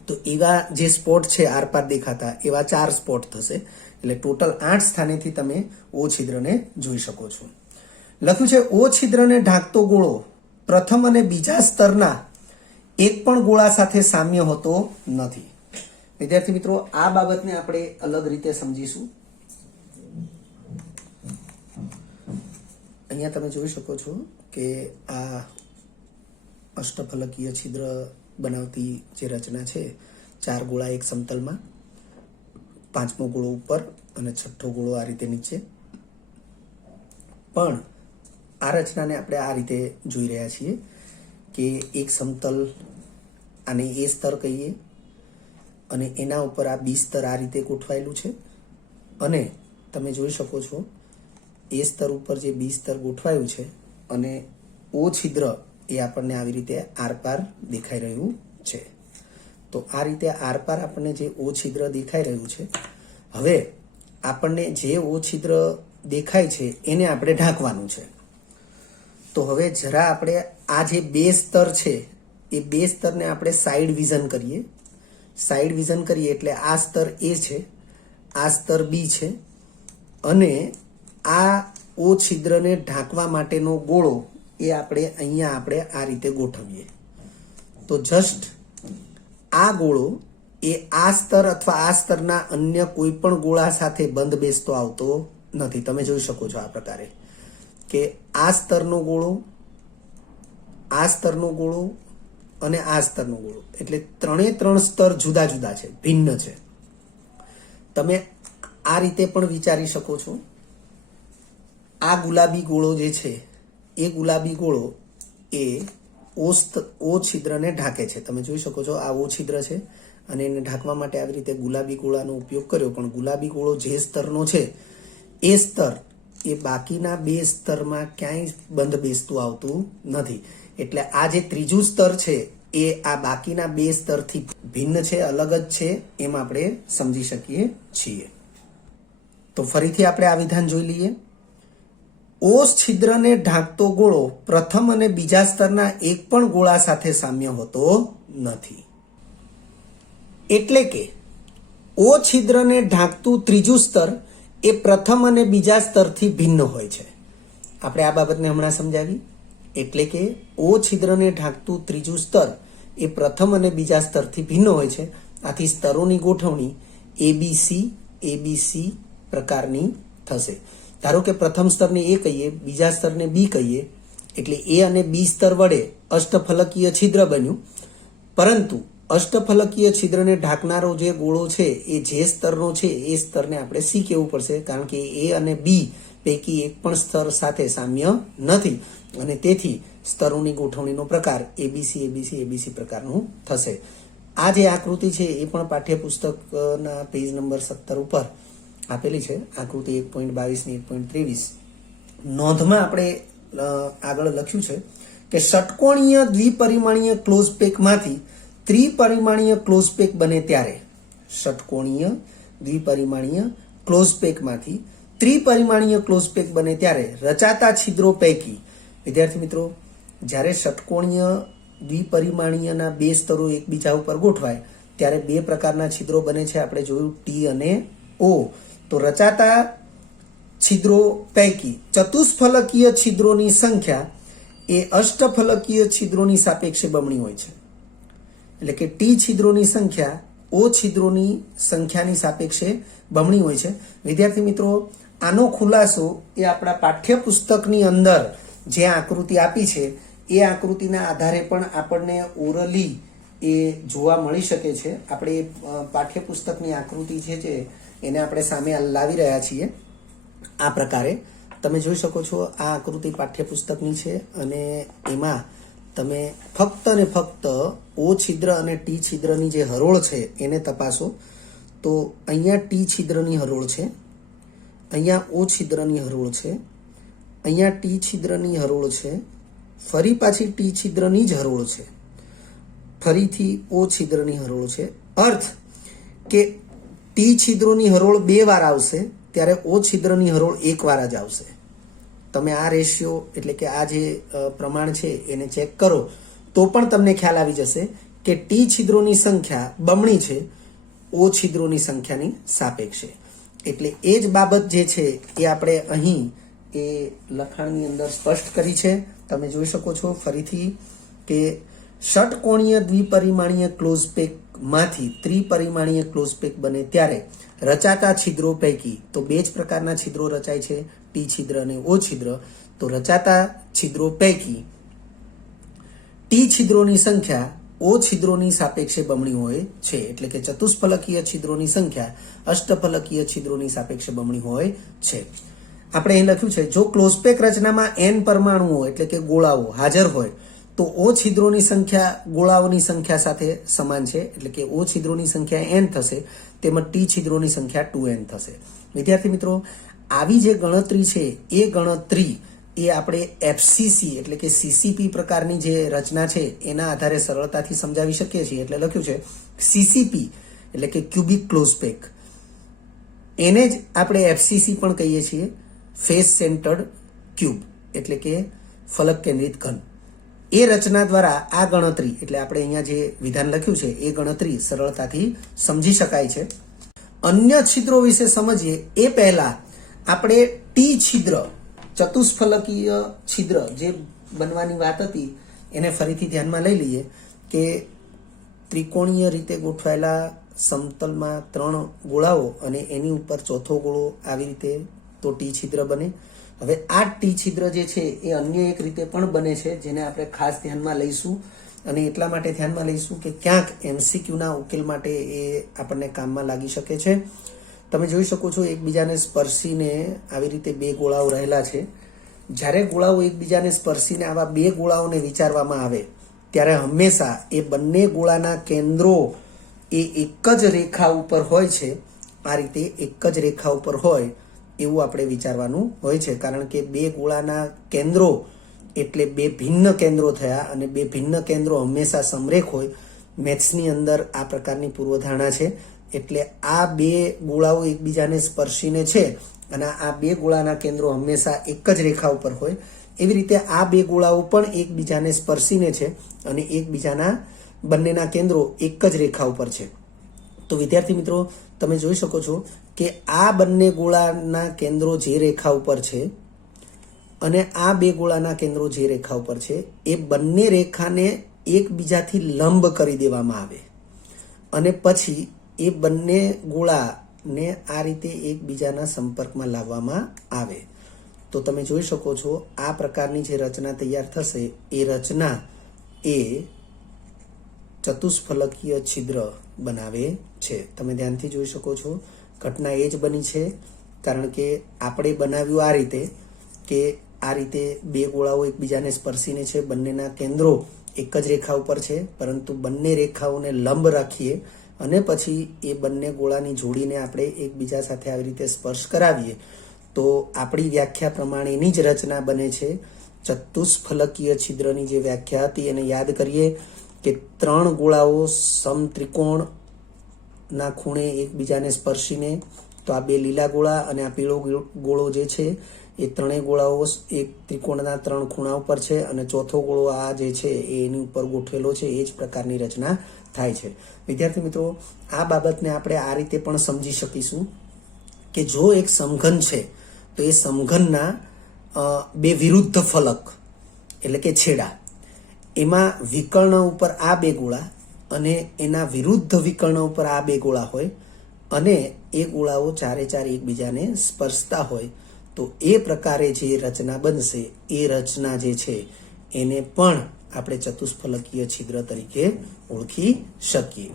તો એવા જે સ્પોટ છે આરપાર દેખાતા એવા 4 સ્પોટ થશે. એટલે ટોટલ 8 સ્થાનેથી તમે ઓ છિદ્રને જોઈ શકો છો. લખ્યું છે ઓ છિદ્રને ઢાંકતો ગોળો પ્રથમ અને બીજા સ્તરના એક પણ ગોળા સાથે સામ્ય હોતો નથી. વિદ્યાર્થી મિત્રો આ બાબતને આપણે અલગ રીતે સમજીશું. અહીંયા તમે જોઈ શકો છો કે આ અષ્ટફલકીય છિદ્ર બનાવતી જે રચના છે, 4 ગોળા એક સમતલમાં, 5મો ગોળો ઉપર અને 6ઠ્ઠો ગોળો આ રીતે નીચે. પણ આ રચનાને આપણે આ રીતે જોઈ રહ્યા છીએ કે એક સમતલ આને એ સ્તર કહીએ અને એના ઉપર આ બી સ્તર આ રીતે ગોઠવાયેલું છે અને તમે જોઈ શકો છો એ સ્તર ઉપર જે બી સ્તર ગોઠવાયું છે અને ઓ છિદ્ર એ આપણને આવી રીતે આરપાર દેખાઈ રહ્યું છે. તો આ રીતે આરપાર આપણને જે ઓ છિદ્ર દેખાઈ રહ્યું છે, હવે આપણને જે ઓ છિદ્ર દેખાય છે એને આપણે ઢાંકવાનું છે. તો હવે જરા આપણે આ જે 2 સ્તર છે એ 2 સ્તરને આપણે સાઈડ વિઝન કરીએ. સાઈડ વિઝન કરીએ એટલે આ સ્તર એ છે, આ સ્તર બી છે અને આ ઓ છિદ્રને ઢાંકવા માટેનો ગોળો એ અહીંયા આપણે આ રીતે ગોઠવીએ. તો જસ્ટ આ ગોળો એ આ સ્તર અથવા આ સ્તરના અન્ય કોઈ પણ ગોળા સાથે બંધ બેસતો આવતો નથી. તમે જોઈ શકો છો આ પ્રકારે કે આ સ્તરનો ગોળો, આ સ્તરનો ગોળો અને આ સ્તરનો ગોળો એટલે 3 સ્તર જુદા જુદા છે, ભિન્ન છે. તમે આ રીતે પણ વિચારી શકો છો. આ ગુલાબી ગોળો જે છે એ ગુલાબી ગોળો એ ઓ છિદ્રને ઢાંકે છે. તમે જોઈ શકો છો આ ઓ છિદ્ર છે અને એને ઢાંકવા માટે આવી રીતે ગુલાબી ગોળાનો ઉપયોગ કર્યો. પણ ગુલાબી ગોળો જે સ્તરનો છે એ સ્તર એ બાકીના 2 સ્તરમાં ક્યાંય બંધ બેસતું આવતું નથી. એટલે આ જે ત્રીજું સ્તર છે એ આ બાકીના 2 સ્તરથી ભિન્ન છે, અલગ જ છે, એમ આપણે સમજી શકીએ છીએ. તો ફરીથી આપણે આ વિધાન જોઈ લઈએ. ઓ છિદ્રને ઢાંકતો ગોળો પ્રથમ અને બીજા સ્તરના એક પણ ગોળા સાથે સામ્ય હોતો નથી. એટલે કે ઓ છિદ્રને ઢાંકતું ત્રીજું સ્તર એ પ્રથમ અને બીજા સ્તરથી ભિન્ન હોય છે. આપણે આ બાબતને હમણાં સમજાવી. એટલે કે ઓ છિદ્રને ઢાંકતું ત્રીજું સ્તર એ પ્રથમ અને બીજા સ્તરથી ભિન્ન હોય છે. આથી સ્તરોની ગોઠવણી એબીસી પ્રકારની થશે. ધારો કે પ્રથમ સ્તરને એ કહીએ, બીજા સ્તરને બી કહીએ, એટલે એ અને બી સ્તર વડે અષ્ટફલકીય છિદ્ર બન્યું. પરંતુ અષ્ટફલકીય છિદ્રને ઢાંકનારો જે ગોળો છે એ જે સ્તરનો છે એ સ્તરને આપણે સી કહેવું પડશે, કારણ કે એ અને બી પૈકી એક પણ સ્તર સાથે સામ્ય નથી અને તેથી સ્તરોની ગોઠવણીનો પ્રકાર એબીસી પ્રકારનું થશે. આ જે આકૃતિ છે એ પણ પાઠ્યપુસ્તકના પેજ નંબર 17 ઉપર આપેલી છે આકૃતિ 1.22 ની 1.23. નોંધમાં આપણે આગળ લખ્યું છે કે ષટકોણીય દ્વિપરિમાણીય ક્લોઝ પેકમાંથી ત્રિપરિમાણીય ક્લોઝ પેક બને ત્યારે ષટકોણીય દ્વિપરિમાણીય ક્લોઝ પેકમાંથી ત્રિપરિમાણીય ક્લોઝ પેક બને ત્યારે રચાતા છિદ્રો પૈકી, વિદ્યાર્થી મિત્રો, જ્યારે ષટકોણીય દ્વિપરિમાણીયના બે સ્તરો એકબીજા ઉપર ગોઠવાય ત્યારે બે પ્રકારના છિદ્રો બને છે. આપણે જોયું ટી અને ઓ. તો રચાતા છિદ્રો પૈકી ચતુષ્ફલકીય છિદ્રોની સંખ્યા એ અષ્ટફલકીય છિદ્રોની સાપેક્ષે બમણી હોય છે. એટલે કે ટી છિદ્રોની સંખ્યા ઓ છિદ્રોની સંખ્યાની સાપેક્ષે બમણી હોય છે. વિદ્યાર્થી મિત્રો, આનો ખુલાસો એ આપણા પાઠ્યપુસ્તકની અંદર જે આકૃતિ આપી છે એ આકૃતિના આધારે પણ આપણને ઓરલી એ જોવા મળી શકે છે. આપણે પાઠ્યપુસ્તકની આકૃતિ છે એને આપણે સામે લાવી રહ્યા છીએ. આ પ્રકારે તમે જોઈ શકો છો, આ આકૃતિ પાઠ્યપુસ્તકની છે અને એમાં તમે ફક્ત ને ફક્ત ઓ છિદ્ર અને ટી છિદ્રની જે હરોળ છે એને તપાસો. તો અહીંયા ટી છિદ્રની હરોળ છે, અહીંયા ઓ છિદ્રની હરોળ છે, અહીંયા ટી છિદ્રની હરોળ છે, ફરી પાછી ટી છિદ્રની જ હરોળ છે, ફરીથી ઓ છિદ્રની હરોળ છે. અર્થ કે ટી છિદ્રોની હરોળ બે વાર આવશે ત્યારે ઓ છિદ્રની હરોળ એક વાર જ આવશે. તમે આ રેશિયો એટલે કે આ જે પ્રમાણ છે એને ચેક કરો તો પણ તમને ખ્યાલ આવી જશે કે ટી છિદ્રોની સંખ્યા બમણી છે ઓ છિદ્રોની સંખ્યાની સાપેક્ષે. એટલે એ જ બાબત જે છે એ આપણે અહીં એ લખાણની અંદર સ્પષ્ટ કરી છે. તમે જોઈ શકો છો ફરીથી કે ષટકોણીય દ્વિપરિમાણીય ક્લોઝ પેકમાંથી ત્રિપરિમાણીય ક્લોઝ પેક બને ત્યારે રચાતા છિદ્રો પૈકી, તો બે જ પ્રકારના છિદ્રો રચાય છે, ટી છિદ્ર અને ઓ છિદ્ર. તો રચાતા છિદ્રો પૈકી ટી છિદ્રોની સંખ્યા ઓ છિદ્રોની સાપેક્ષે બમણી હોય છે. એટલે કે ચતુષ્ફલકીય છિદ્રોની સંખ્યા અષ્ટફલકીય છિદ્રોની સાપેક્ષે બમણી હોય છે. આપણે અહીં લખ્યું છે, જો ક્લોઝ પેક રચનામાં n પરમાણુઓ એટલે કે ગોળાઓ હાજર હોય તો ઓ છિદ્રોની સંખ્યા ગોળાઓની સંખ્યા સાથે સમાન છે. એટલે કે ઓ છિદ્રોની સંખ્યા n થશે, તેમજ ટી છિદ્રોની સંખ્યા 2n થશે. વિદ્યાર્થી મિત્રો, આવી જે ગણતરી છે એ ગણતરી એ આપણે એફસીસી એટલે કે સીસીપી પ્રકારની જે રચના છે એના આધારે સરળતાથી સમજાવી શકીએ છીએ. એટલે લખ્યું છે સીસીપી એટલે કે ક્યુબિક ક્લોઝ પેક, એને જ આપણે એફસીસી પણ કહીએ છીએ, ફેસ સેન્ટર્ડ ક્યુબ એટલે કે ફલક કેન્દ્રિત ઘન. એ રચના દ્વારા આ ગણતરી એટલે આપણે અહીંયા જે વિધાન લખ્યું છે એ ગણતરી સરળતાથી સમજી શકાય છે. અન્ય છિદ્રો વિશે સમજીએ એ પહેલા આપણે ટી છિદ્ર, ચતુષ્ફલકીય છિદ્ર જે બનવાની વાત હતી એને ફરીથી ધ્યાનમાં લઈ લઈએ કે ત્રિકોણીય રીતે ગોઠવાયેલા સમતલમાં 3 ગોળાઓ અને એની ઉપર ચોથો ગોળો આવી રીતે, તો ટી છિદ્ર બને. હવે આ ટી છિદ્ર જે છે એ અન્ય એક રીતે પણ બને છે જેને આપણે ખાસ ધ્યાનમાં લઈશું અને એટલા માટે ધ્યાનમાં લઈશું કે ક્યાંક એમસીક્યુના ઉકેલ માટે એ આપણને કામમાં લાગી શકે છે. તમે જોઈ શકો છો એકબીજાને સ્પર્શીને આવી રીતે બે ગોળાઓ રહેલા છે. જ્યારે ગોળાઓ એકબીજાને સ્પર્શીને આવા બે ગોળાઓને વિચારવામાં આવે ત્યારે હંમેશા એ બંને ગોળાના કેન્દ્રો એ એક જ રેખા ઉપર હોય છે. આ રીતે એક જ રેખા ઉપર હોય એવું આપણે વિચારવાનું હોય છે, કારણ કે બે ગોળાના કેન્દ્રો એટલે બે ભિન્ન કેન્દ્રો થયા અને બે ભિન્ન કેન્દ્રો હંમેશા સમરેખ હોય. મેથ્સની અંદર આ પ્રકારની પૂર્વધારણા છે. એટલે આ બે ગોળાઓ એકબીજાને સ્પર્શીને છે અને આ બે ગોળાના કેન્દ્રો હંમેશા એક જ રેખા ઉપર હોય. એવી રીતે આ બે ગોળાઓ પણ એકબીજાને સ્પર્શીને છે અને એકબીજાના બંનેના કેન્દ્રો એક જ રેખા ઉપર છે. તો વિદ્યાર્થી મિત્રો, તમે જોઈ શકો છો કે આ બંને ગોળાના કેન્દ્રો જે રેખા ઉપર છે અને આ બે ગોળાના કેન્દ્રો જે રેખા ઉપર છે એ બંને રેખાને એકબીજાથી લંબ કરી દેવામાં આવે અને પછી એ બંને ગોળાને આ રીતે એકબીજાના સંપર્કમાં લાવવામાં આવે. તો તમે જોઈ શકો છો આ પ્રકારની જે રચના તૈયાર થશે એ રચના એ ચતુષ્ફલકીય છિદ્ર બનાવે છે. તમે ધ્યાનથી જોઈ શકો છો ઘટના એ જ બની છે, કારણ કે આપણે બનાવ્યું આ રીતે કે આ રીતે બે ગોળાઓ એકબીજાને સ્પર્શીને છે, બંનેના કેન્દ્રો એક જ રેખા ઉપર છે, પરંતુ બંને રેખાઓને લંબ રાખીએ અને પછી એ બંને ગોળાની જોડીને આપણે એકબીજા સાથે આવી રીતે સ્પર્શ કરાવીએ તો આપણી વ્યાખ્યા પ્રમાણેની જ રચના બને છે. ચતુષ્ફલકીય છિદ્રની જે વ્યાખ્યા હતી એને યાદ કરીએ કે 3 ગોળાઓ સમત્રિકોણના ખૂણે એકબીજાને સ્પર્શીને, તો આ 2 લીલા ગોળા અને આ પીળો ગોળો જે છે એ ત્રણેય ગોળાઓ એક ત્રિકોણના 3 ખૂણા ઉપર છે અને ચોથો ગોળો આ જે છે એની ઉપર ગોઠવેલો છે. એ જ પ્રકારની રચના થાય છે. વિદ્યાર્થી મિત્રો, આ બાબતને આપણે આ રીતે પણ સમજી શકીશું કે જો એક સમઘન છે તો એ સમઘનના 2 વિરુદ્ધ ફલક એટલે કે છેડા, એમાં વિકર્ણ ઉપર આ 2 ગોળા અને એના વિરુદ્ધ વિકર્ણ ઉપર આ 2 ગોળા હોય અને એ ગોળાઓ ચારે ચાર એકબીજાને સ્પર્શતા હોય તો એ પ્રકારે જે રચના બનશે એ રચના જે છે એને પણ આપણે ચતુષ્ફલકીય છિદ્ર તરીકે ઓળખી શકીએ.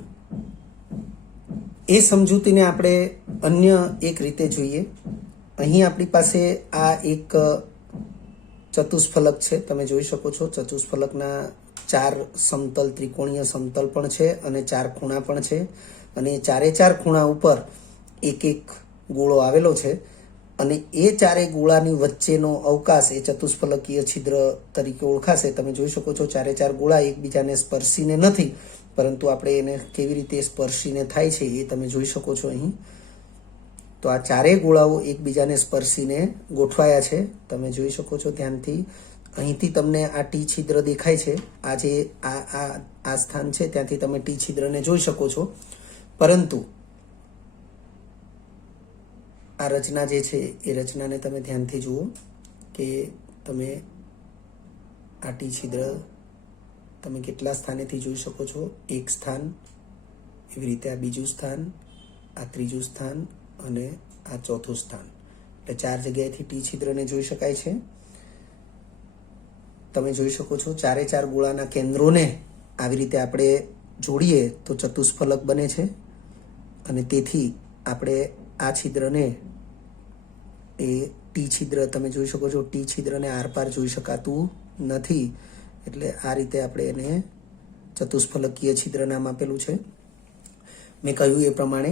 એ સમજૂતીને આપણે અન્ય એક રીતે જોઈએ. અહીં આપણી પાસે આ એક ચતુષ્ફલક છે. તમે જોઈ શકો છો ચતુષ્ફલકના 4 સમતલ ત્રિકોણીય સમતલ પણ છે અને 4 ખૂણા પણ છે અને ચારે ચાર ખૂણા ઉપર એક એક ગોળો આવેલો છે અને એ ચારેય ગોળાની વચ્ચેનો અવકાશ એ ચતુષ્ફલકીય છિદ્ર તરીકે ઓળખાશે. તમે જોઈ શકો છો ચારે ચાર ગોળા એકબીજાને સ્પર્શીને નથી, પરંતુ આપણે એને કેવી રીતે સ્પર્શીને થાય છે એ તમે જોઈ શકો છો અહીં. તો આ ચારેય ગોળાઓ એકબીજાને સ્પર્શીને ગોઠવાયા છે. તમે જોઈ શકો છો ધ્યાનથી. અહીંથી તમને આ ટી છિદ્ર દેખાય છે. આ જે આ સ્થાન છે ત્યાંથી તમે ટી છિદ્રને જોઈ શકો છો. પરંતુ આ રચના જે છે એ રચનાને તમે ધ્યાનથી જુઓ કે તમે આ ટી છિદ્ર તમે કેટલા સ્થાનેથી જોઈ શકો છો. એક સ્થાન, એવી રીતે આ બીજું સ્થાન, આ ત્રીજું સ્થાન અને આ ચોથું સ્થાન. એટલે 4 જગ્યાએથી ટી છિદ્રને જોઈ શકાય છે. તમે જોઈ શકો છો ચારે ચાર ગોળાના કેન્દ્રોને આવી રીતે આપણે જોડીએ તો ચતુષ્ફલક બને છે અને તેથી આપણે આ છિદ્રને એ ટી છિદ્ર તમે જોઈ શકો છો. ટી છિદ્રને આરપાર જોઈ શકાતું નથી એટલે આ રીતે આપણે એને ચતુષ્ફલકીય છિદ્ર નામ આપેલું છે. મેં કહ્યું એ પ્રમાણે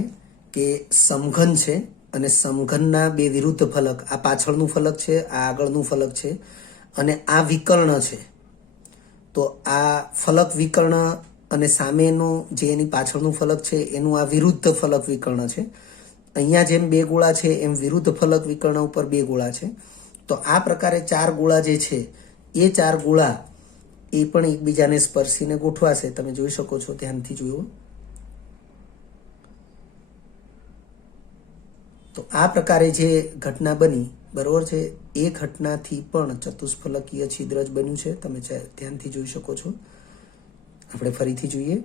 કે સમઘન છે અને સમઘનના 2 વિરુદ્ધ ફલક, આ પાછળનું ફલક છે, આ આગળનું ફલક છે અને આ વિકર્ણ છે. તો આ ફલક વિકર્ણ અને સામેનો જે એની પાછળનું ફલક છે એનું આ વિરુદ્ધ ફલક વિકર્ણ છે. અહીંયા જેમ 2 ગોળા છે એમ વિરુદ્ધ ફલક વિકર્ણ ઉપર 2 ગોળા છે. તો આ પ્રકારે 4 ગોળા જે છે એ 4 ગોળા એ પણ એકબીજાને સ્પર્શીને ગોઠવાશે. તમે જોઈ શકો છો, ધ્યાનથી જુઓ. તો આ પ્રકારે જે ઘટના બની, બરોબર છે, એ ઘટનાથી પણ ચતુષ્ફલકીય છિદ્ર જ બન્યું છે. તમે ધ્યાનથી જોઈ શકો છો. આપણે ફરીથી જોઈએ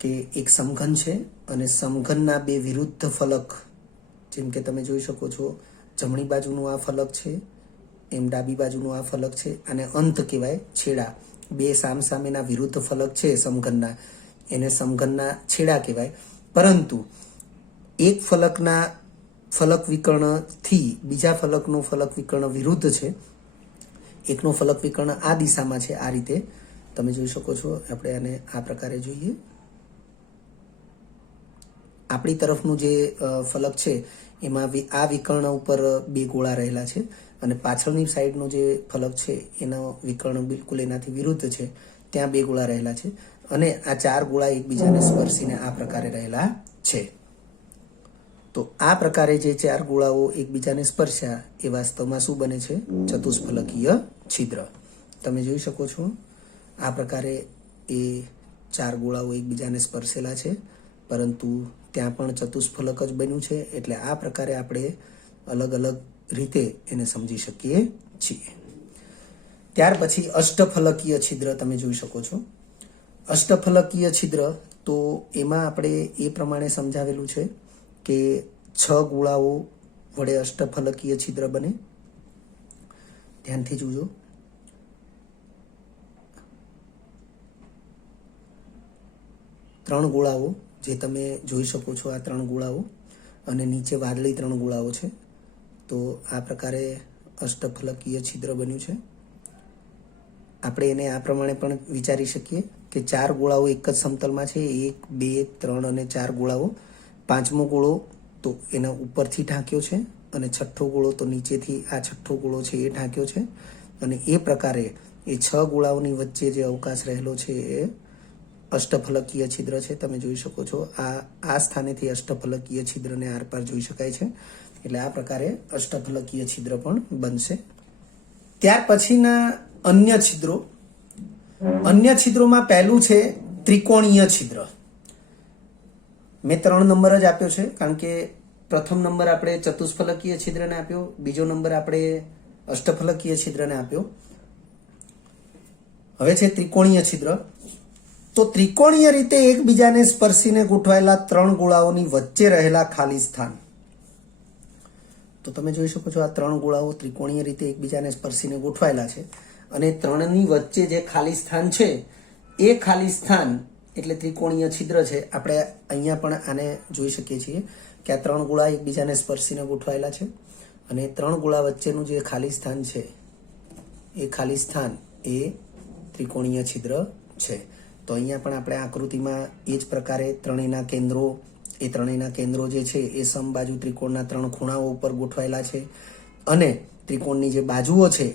કે એક સમઘન છે અને સમઘનના 2 વિરુદ્ધ ફલક, જેમ કે તમે જોઈ શકો છો જમણી બાજુનું આ ફલક છે એમ ડાબી બાજુનું આ ફલક છે. અને અંત કહેવાય, છેડા. 2 સામસામેના વિરુદ્ધ ફલક છે સમઘનના, એને સમઘનના છેડા કહેવાય. પરંતુ એક ફલકના ફલક વિકર્ણથી બીજા ફલકનો ફલક વિકર્ણ વિરુદ્ધ છે. એકનો ફલક વિકર્ણ આ દિશામાં છે. આ રીતે તમે જોઈ શકો છો. આપણે આને આ પ્રકારે જોઈએ. આપણી તરફનું જે ફલક છે એમાં આ વિકર્ણ ઉપર 2 ગોળા રહેલા છે અને પાછળની સાઈડનો જે ફલક છે એનો વિકર્ણ બિલકુલ એનાથી વિરુદ્ધ છે, ત્યાં 2 ગોળા રહેલા છે અને આ 4 ગોળા એકબીજાને સ્પર્શીને આ પ્રકારે રહેલા છે. તો આ પ્રકારે જે 4 ગોળાઓ એકબીજાને સ્પર્શ્યા એ વાસ્તવમાં શું બને છે? ચતુષ્ફલકીય છિદ્ર. તમે જોઈ શકો છો આ પ્રકારે એ 4 ગોળાઓ એકબીજાને સ્પર્શેલા છે, પરંતુ ત્યાં પણ ચતુષ્ફલક જ બન્યું છે. એટલે આ પ્રકારે આપણે અલગ અલગ રીતે એને સમજી શકીએ છીએ. ત્યાર પછી અષ્ટફલકીય છિદ્ર તમે જોઈ શકો છો. અષ્ટફલકીય છિદ્ર તો એમાં આપણે એ પ્રમાણે સમજાવેલું છે કે 6 ગોળાઓ વડે અષ્ટફલકીય છિદ્ર બને. ધ્યાનથી જોજો. ત્રણ ગોળાઓ જે તમે જોઈ શકો છો, આ 3 ગોળાઓ અને નીચે વાદળી 3 ગોળાઓ છે. તો આ પ્રકારે અષ્ટફલકીય છિદ્ર બન્યું છે. આપણે એને આ પ્રમાણે પણ વિચારી શકીએ કે 4 ગોળાઓ એક જ સમતલમાં છે, 1 2 3 અને 4 ગોળાઓ. પાંચમો ગોળો તો એના ઉપરથી ઢાંક્યો છે અને છઠ્ઠો ગોળો તો નીચેથી આ છઠ્ઠો ગોળો છે એ ઢાંક્યો છે. અને એ પ્રકારે એ 6 ગોળાઓની વચ્ચે જે અવકાશ રહેલો છે એ અષ્ટફલકીય છિદ્ર છે. તમે જોઈ શકો છો આ સ્થાનેથી અષ્ટફલકીય છિદ્રને આરપાર જોઈ શકાય છે. એટલે આ પ્રકારે અષ્ટફલકીય છિદ્ર પણ બનશે. ત્યાર પછીના અન્ય છિદ્રો. અન્ય છિદ્રોમાં પહેલું છે ત્રિકોણીય છિદ્ર. મેં 3 નંબર જ આપ્યો છે કારણ કે પ્રથમ નંબર આપણે ચતુષ્ફલકીય છિદ્રને આપ્યો, બીજો નંબર આપણે અષ્ટફલકીય છિદ્રને આપ્યો. હવે છે ત્રિકોણીય છિદ્ર. તો ત્રિકોણીય રીતે એકબીજાને સ્પર્શીને ગોઠવાયેલા 3 ગોળાઓની વચ્ચે રહેલા ખાલી સ્થાન. તો તમે જોઈ શકો છો આ 3 ગોળાઓ ત્રિકોણીય રીતે એકબીજાને સ્પર્શીને ગોઠવાયેલા છે અને 3ની વચ્ચે જે ખાલી સ્થાન છે એ ખાલી સ્થાન એટલે ત્રિકોણીય છિદ્ર છે. આપણે અહીંયા પણ આને જોઈ શકીએ છીએ કે આ 3 ગોળા એકબીજાને સ્પર્શીને ગોઠવાયેલા છે અને 3 ગોળા વચ્ચેનું જે ખાલી સ્થાન છે એ ખાલી સ્થાન એ ત્રિકોણીય છિદ્ર છે. તો અહીંયા પણ આપણે આકૃતિમાં એ જ પ્રકારે ત્રણેયના કેન્દ્રો જે છે એ સમબાજુ ત્રિકોણના 3 ખૂણાઓ ઉપર ગોઠવાયેલા છે અને ત્રિકોણની જે બાજુઓ છે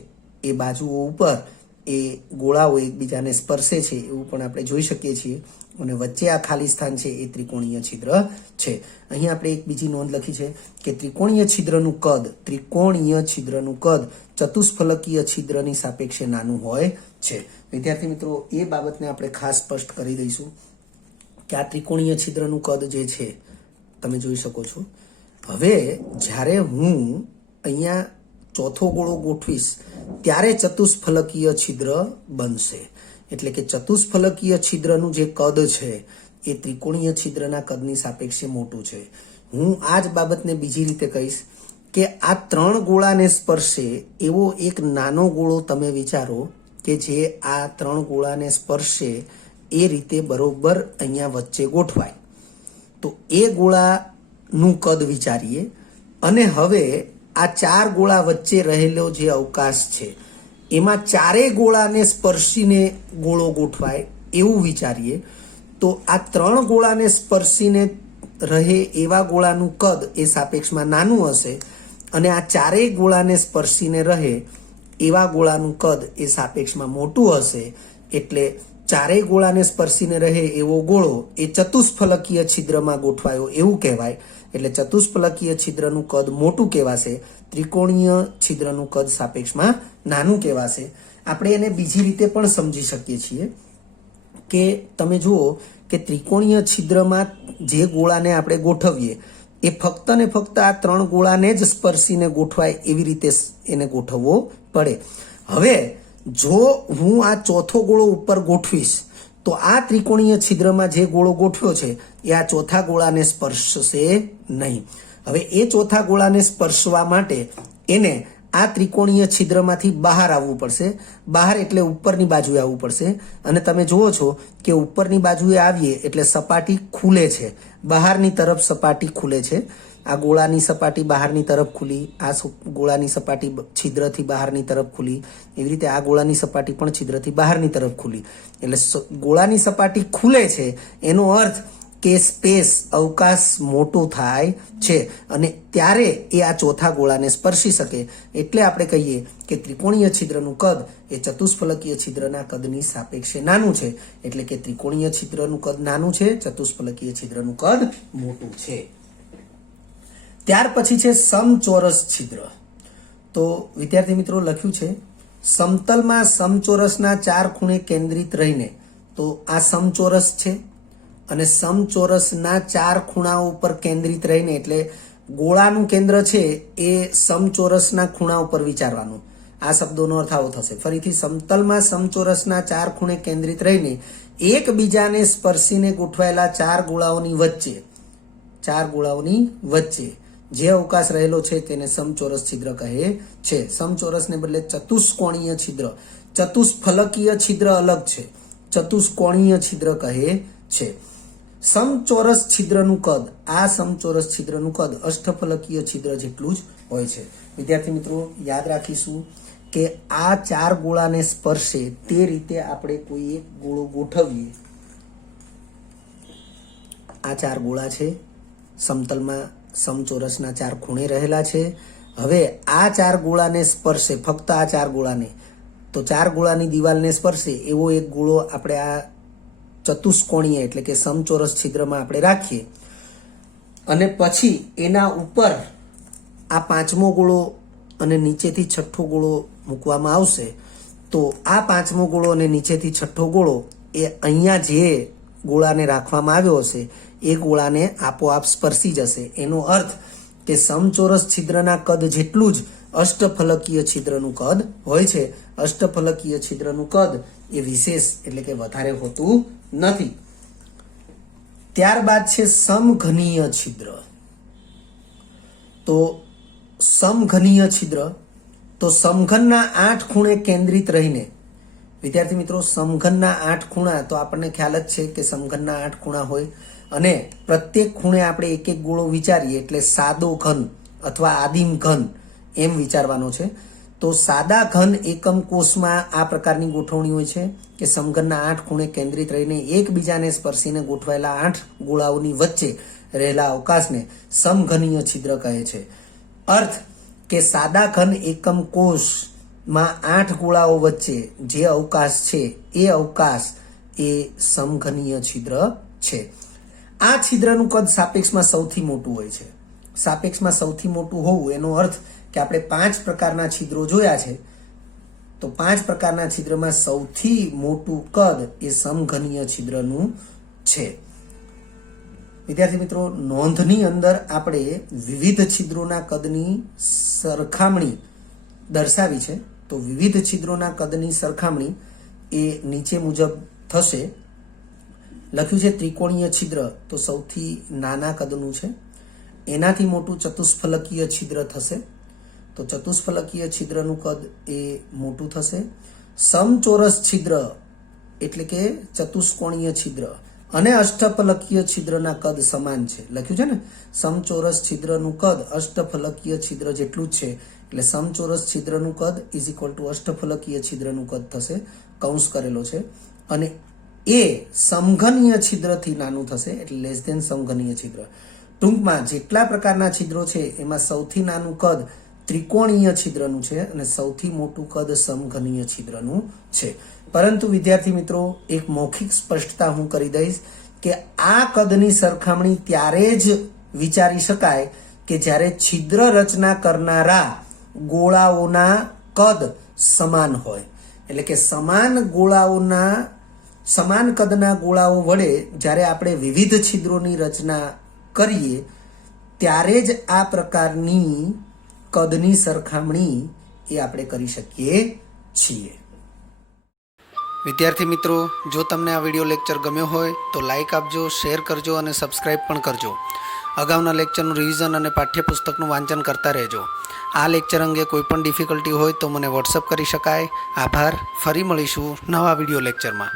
એ બાજુઓ ઉપર એ ગોળાઓ એકબીજાને સ્પર્શે છે એવું પણ આપણે જોઈ શકીએ છીએ અને વચ્ચે આ ખાલી સ્થાન છે એ ત્રિકોણીય છિદ્ર છે. અહીં આપણે એક બીજી નોંધ લખી છે કે ત્રિકોણીય છિદ્રનું કદ ચતુષ્ફલકીય છિદ્રની સાપેક્ષે નાનું હોય છે. વિદ્યાર્થી મિત્રો, એ બાબતને આપણે ખાસ સ્પષ્ટ કરી દઈશું કે આ ત્રિકોણીય છિદ્રનું કદ જે છે તમે જોઈ શકો છો. હવે જ્યારે હું અહીંયા ચોથો ગોળો ગોઠવીશ ત્યારે ચતુષ્ફલકીય છિદ્ર બનશે. એટલે કે ચતુષ્ફલકીય છિદ્રનું જે કદ છે એ ત્રિકોણીય છિદ્રના કદની સાપેક્ષે મોટું છે. હું આ જ બાબતને બીજી રીતે કહીશ કે આ 3 ગોળાને સ્પર્શે એવો એક નાનો ગોળો તમે વિચારો કે જે આ 3 ગોળાને સ્પર્શે એ રીતે બરોબર અહીંયા વચ્ચે ગોઠવાય. તો એ ગોળાનું કદ વિચારીએ અને હવે આ 4 ગોળા વચ્ચે રહેલો જે અવકાશ છે એમાં 4 ગોળાને સ્પર્શીને ગોળો ગોઠવાય એવું વિચારીએ. તો આ 3 ગોળાને સ્પર્શીને રહે એવા ગોળાનું કદ એ સાપેક્ષમાં નાનું હશે અને આ 4 ગોળાને સ્પર્શીને રહે એવા ગોળાનું કદ એ સાપેક્ષમાં મોટું હશે. એટલે 4 ગોળાને સ્પર્શીને રહે એવો ગોળો એ ચતુષ્ફલકીય છિદ્રમાં ગોઠવાયો એવું કહેવાય. એટલે ચતુષ્ફલકીય છિદ્રનું કદ મોટું કહેવાશે, ત્રિકોણીય છિદ્રનું કદ સાપેક્ષમાં નાનું કહેવાશે. આપણે એને બીજી રીતે પણ સમજી શકીએ છીએ કે તમે જુઓ કે ત્રિકોણીય છિદ્રમાં જે ગોળાને આપણે ગોઠવીએ એ ફક્ત ને ફક્ત આ 3 ગોળાને જ સ્પર્શીને ગોઠવાય એવી રીતે એને ગોઠવવો પડે. હવે જો હું આ ચોથો ગોળો ઉપર ગોઠવીશ તો આ ત્રિકોણીય છિદ્રમાં જે ગોળો ગોઠવ્યો છે એ આ ચોથા ગોળાને સ્પર્શશે નહીં. હવે એ ચોથા ગોળાને સ્પર્શવા માટે એને આ ત્રિકોણીય છિદ્રમાંથી બહાર આવવું પડશે. બહાર એટલે ઉપરની બાજુએ આવવું પડશે અને તમે જુઓ છો કે ઉપરની બાજુએ આવીએ એટલે સપાટી ખુલે છે, બહારની તરફ સપાટી ખુલે છે. આ ગોળાની સપાટી બહારની તરફ ખુલી, આ ગોળાની સપાટી છિદ્રથી બહારની તરફ ખુલી, એવી રીતે આ ગોળાની સપાટી પણ છિદ્રથી બહારની તરફ ખુલી. એટલે ગોળાની સપાટી ખુલે છે એનો અર્થ કે સ્પેસ અવકાશ મોટો થાય છે અને ત્યારે એ આ ચોથા ગોળાને સ્પર્શી શકે. એટલે આપણે કહીએ કે ત્રિકોણીય છિદ્રનું કદ એ ચતુષ્ફલકીય છિદ્રના કદની સાપેક્ષે નાનું છે. એટલે કે ત્રિકોણીય છિદ્રનું કદ નાનું છે, ચતુષ્ફલકીય છિદ્રનું કદ મોટું છે. ત્યાર પછી છે સમચોરસ છિદ્ર. તો વિદ્યાર્થી મિત્રો લખ્યું છે સમતલમાં સમચોરસના 4 ખૂણે કેન્દ્રિત રહીને, તો આ સમચોરસ છે અને સમચોરસના 4 ખૂણાઓ ઉપર કેન્દ્રિત રહીને એટલે ગોળાનું કેન્દ્ર છે એ સમચોરસના ખૂણા ઉપર વિચારવાનું. આ શબ્દોનો અર્થ આવો થશે. ફરીથી સમતલમાં સમચોરસના 4 ખૂણે કેન્દ્રિત રહીને એકબીજાને સ્પર્શીને ગોઠવાયેલા 4 ગોળાઓની વચ્ચે જે અવકાશ રહેલો છે તેને સમચોરસ છિદ્ર કહે છે. સમચોરસને બદલે ચતુષ્કોણીય છિદ્ર, ચતુષ્ફલકીય છિદ્ર અલગ છે, ચતુષ્કોણીય છિદ્ર કહે છે. સમચોરસ છિદ્રનું કદ, આ સમચોરસ છિદ્રનું કદ અષ્ટફલકીય છિદ્ર જેટલું જ હોય છે. વિદ્યાર્થી મિત્રો યાદ રાખીશું કે આ 4 ગોળાને સ્પર્શે તે રીતે આપણે કોઈ એક ગોળો ગોઠવીએ. આ 4 ગોળા છે, સમતલમાં સમચોરસના 4 ખૂણે રહેલા છે. હવે આ 4 ગોળાને સ્પર્શે, ફક્ત આ 4 ગોળાને, તો 4 ગોળાની દિવાલને સ્પર્શે એવો એક ગોળો આપણે આ ચતુષ્કોણીય એટલે કે સમચોરસ છિદ્રમાં આપણે રાખીએ અને પછી એના ઉપર આ 5મો ગોળો અને નીચેથી 6થો ગોળો મૂકવામાં આવશે. તો આ 5મો ગોળો અને નીચેથી 6થો ગોળો એ અહીંયા જે ગોળાને રાખવામાં આવ્યો હશે એ ગોળાને આપોઆપ સ્પર્શી જશે. એનો અર્થ કે સમચોરસ છિદ્રના કદ જેટલું જ અષ્ટફલકીય છિદ્રનું કદ હોય છે. અષ્ટફલકીય છિદ્રનું કદ એ વિશેષ એટલે કે વધારે હોતું નથી. ત્યારબાદ છે સમઘનીય છિદ્ર. તો સમઘનીય છિદ્ર, તો સમઘનના 8 ખૂણે કેન્દ્રિત રહીને, વિદ્યાર્થી મિત્રો સમઘનના 8 ખૂણા તો આપણને ખ્યાલ જ છે કે સમઘનના 8 ખૂણા હોય અને પ્રત્યેક ખૂણે આપણે એક એક ગોળો વિચારીએ એટલે સાદો ઘન અથવા આદિમ ઘન એમ વિચારવાનો છે. તો સાદા ઘન એકમ કોષમાં આ પ્રકારની ગોઠવણી હોય છે કે સમઘનના 8 ખૂણે કેન્દ્રિત રહીને એકબીજાને સ્પર્શીને ગોઠવાયેલા 8 ગોળાઓની વચ્ચે રહેલા અવકાશને સમઘનીય છિદ્ર કહે છે. અર્થ કે સાદા ઘન એકમ કોષમાં 8 ગોળાઓ વચ્ચે જે અવકાશ છે એ અવકાશ એ સમઘનીય છિદ્ર છે. આ છિદ્રનું કદ સાપેક્ષમાં સૌથી મોટું હોય છે. સાપેક્ષમાં સૌથી મોટું હોવું એનો અર્થ કે આપણે 5 પ્રકારના છિદ્રો જોયા છે, તો 5 પ્રકારના છિદ્રમાં સૌથી મોટું કદ એ સમઘનીય છિદ્રનું છે. વિદ્યાર્થી મિત્રો, નોંધની અંદર આપણે વિવિધ છિદ્રોના કદની સરખામણી દર્શાવી છે. તો વિવિધ છિદ્રોના કદની સરખામણી એ નીચે મુજબ થશે. લખ્યું છે ત્રિકોણીય છિદ્ર તો સૌથી નાના કદનું છે, એનાથી મોટું ચતુષ્ફલકીય છિદ્ર થશે, તો ચતુષ્ફલકીય છિદ્રનું કદ એ મોટું થશે. સમચોરસ છિદ્ર એટલે કે ચતુષ્કોણીય છિદ્ર અને અષ્ટફલકીય છિદ્રના કદ સમાન છે. લખ્યું છે ને, સમચોરસ છિદ્રનું કદ અષ્ટફલકીય છિદ્ર જેટલું જ છે, એટલે સમચોરસ છિદ્રનું કદ ઇઝ ઇક્વલ ટુ અષ્ટફલકીય છિદ્રનું કદ થશે, કૌંસ કરેલો છે. અને એ સમઘનીય છિદ્રથી નાનું થશે એટલે લેસ ધેન સમઘનીય છિદ્ર. ટૂંકમાં જેટલા પ્રકારના છિદ્રો છે એમાં સૌથી નાનું કદ ત્રિકોણીય છિદ્રનું છે અને સૌથી મોટું કદ સમઘનીય છિદ્રનું છે. પરંતુ વિદ્યાર્થી મિત્રો, એક મૌખિક સ્પષ્ટતા હું કરી દઈશ કે આ કદની સરખામણી ત્યારે જ વિચારી શકાય કે જ્યારે છિદ્ર રચના કરનારા ગોળાઓના કદ સમાન હોય. એટલે કે સમાન કદના ગોળાઓ વડે જ્યારે આપણે વિવિધ છિદ્રોની રચના કરીએ ત્યારે જ આ પ્રકારની કદની સરખામણી એ આપણે કરી શકીએ છીએ. વિદ્યાર્થી મિત્રો, જો તમને આ વિડીયો લેક્ચર ગમ્યો હોય તો લાઈક આપજો, શેર કરજો અને સબસ્ક્રાઈબ પણ કરજો. અગાઉના લેક્ચરનું રિવિઝન અને પાઠ્યપુસ્તકનું વાંચન કરતા રહેજો. આ લેક્ચર અંગે કોઈ પણ ડિફિકલ્ટી હોય તો મને વોટ્સઅપ કરી શકાય. આભાર. ફરી મળીશું નવા વિડીયો લેક્ચરમાં.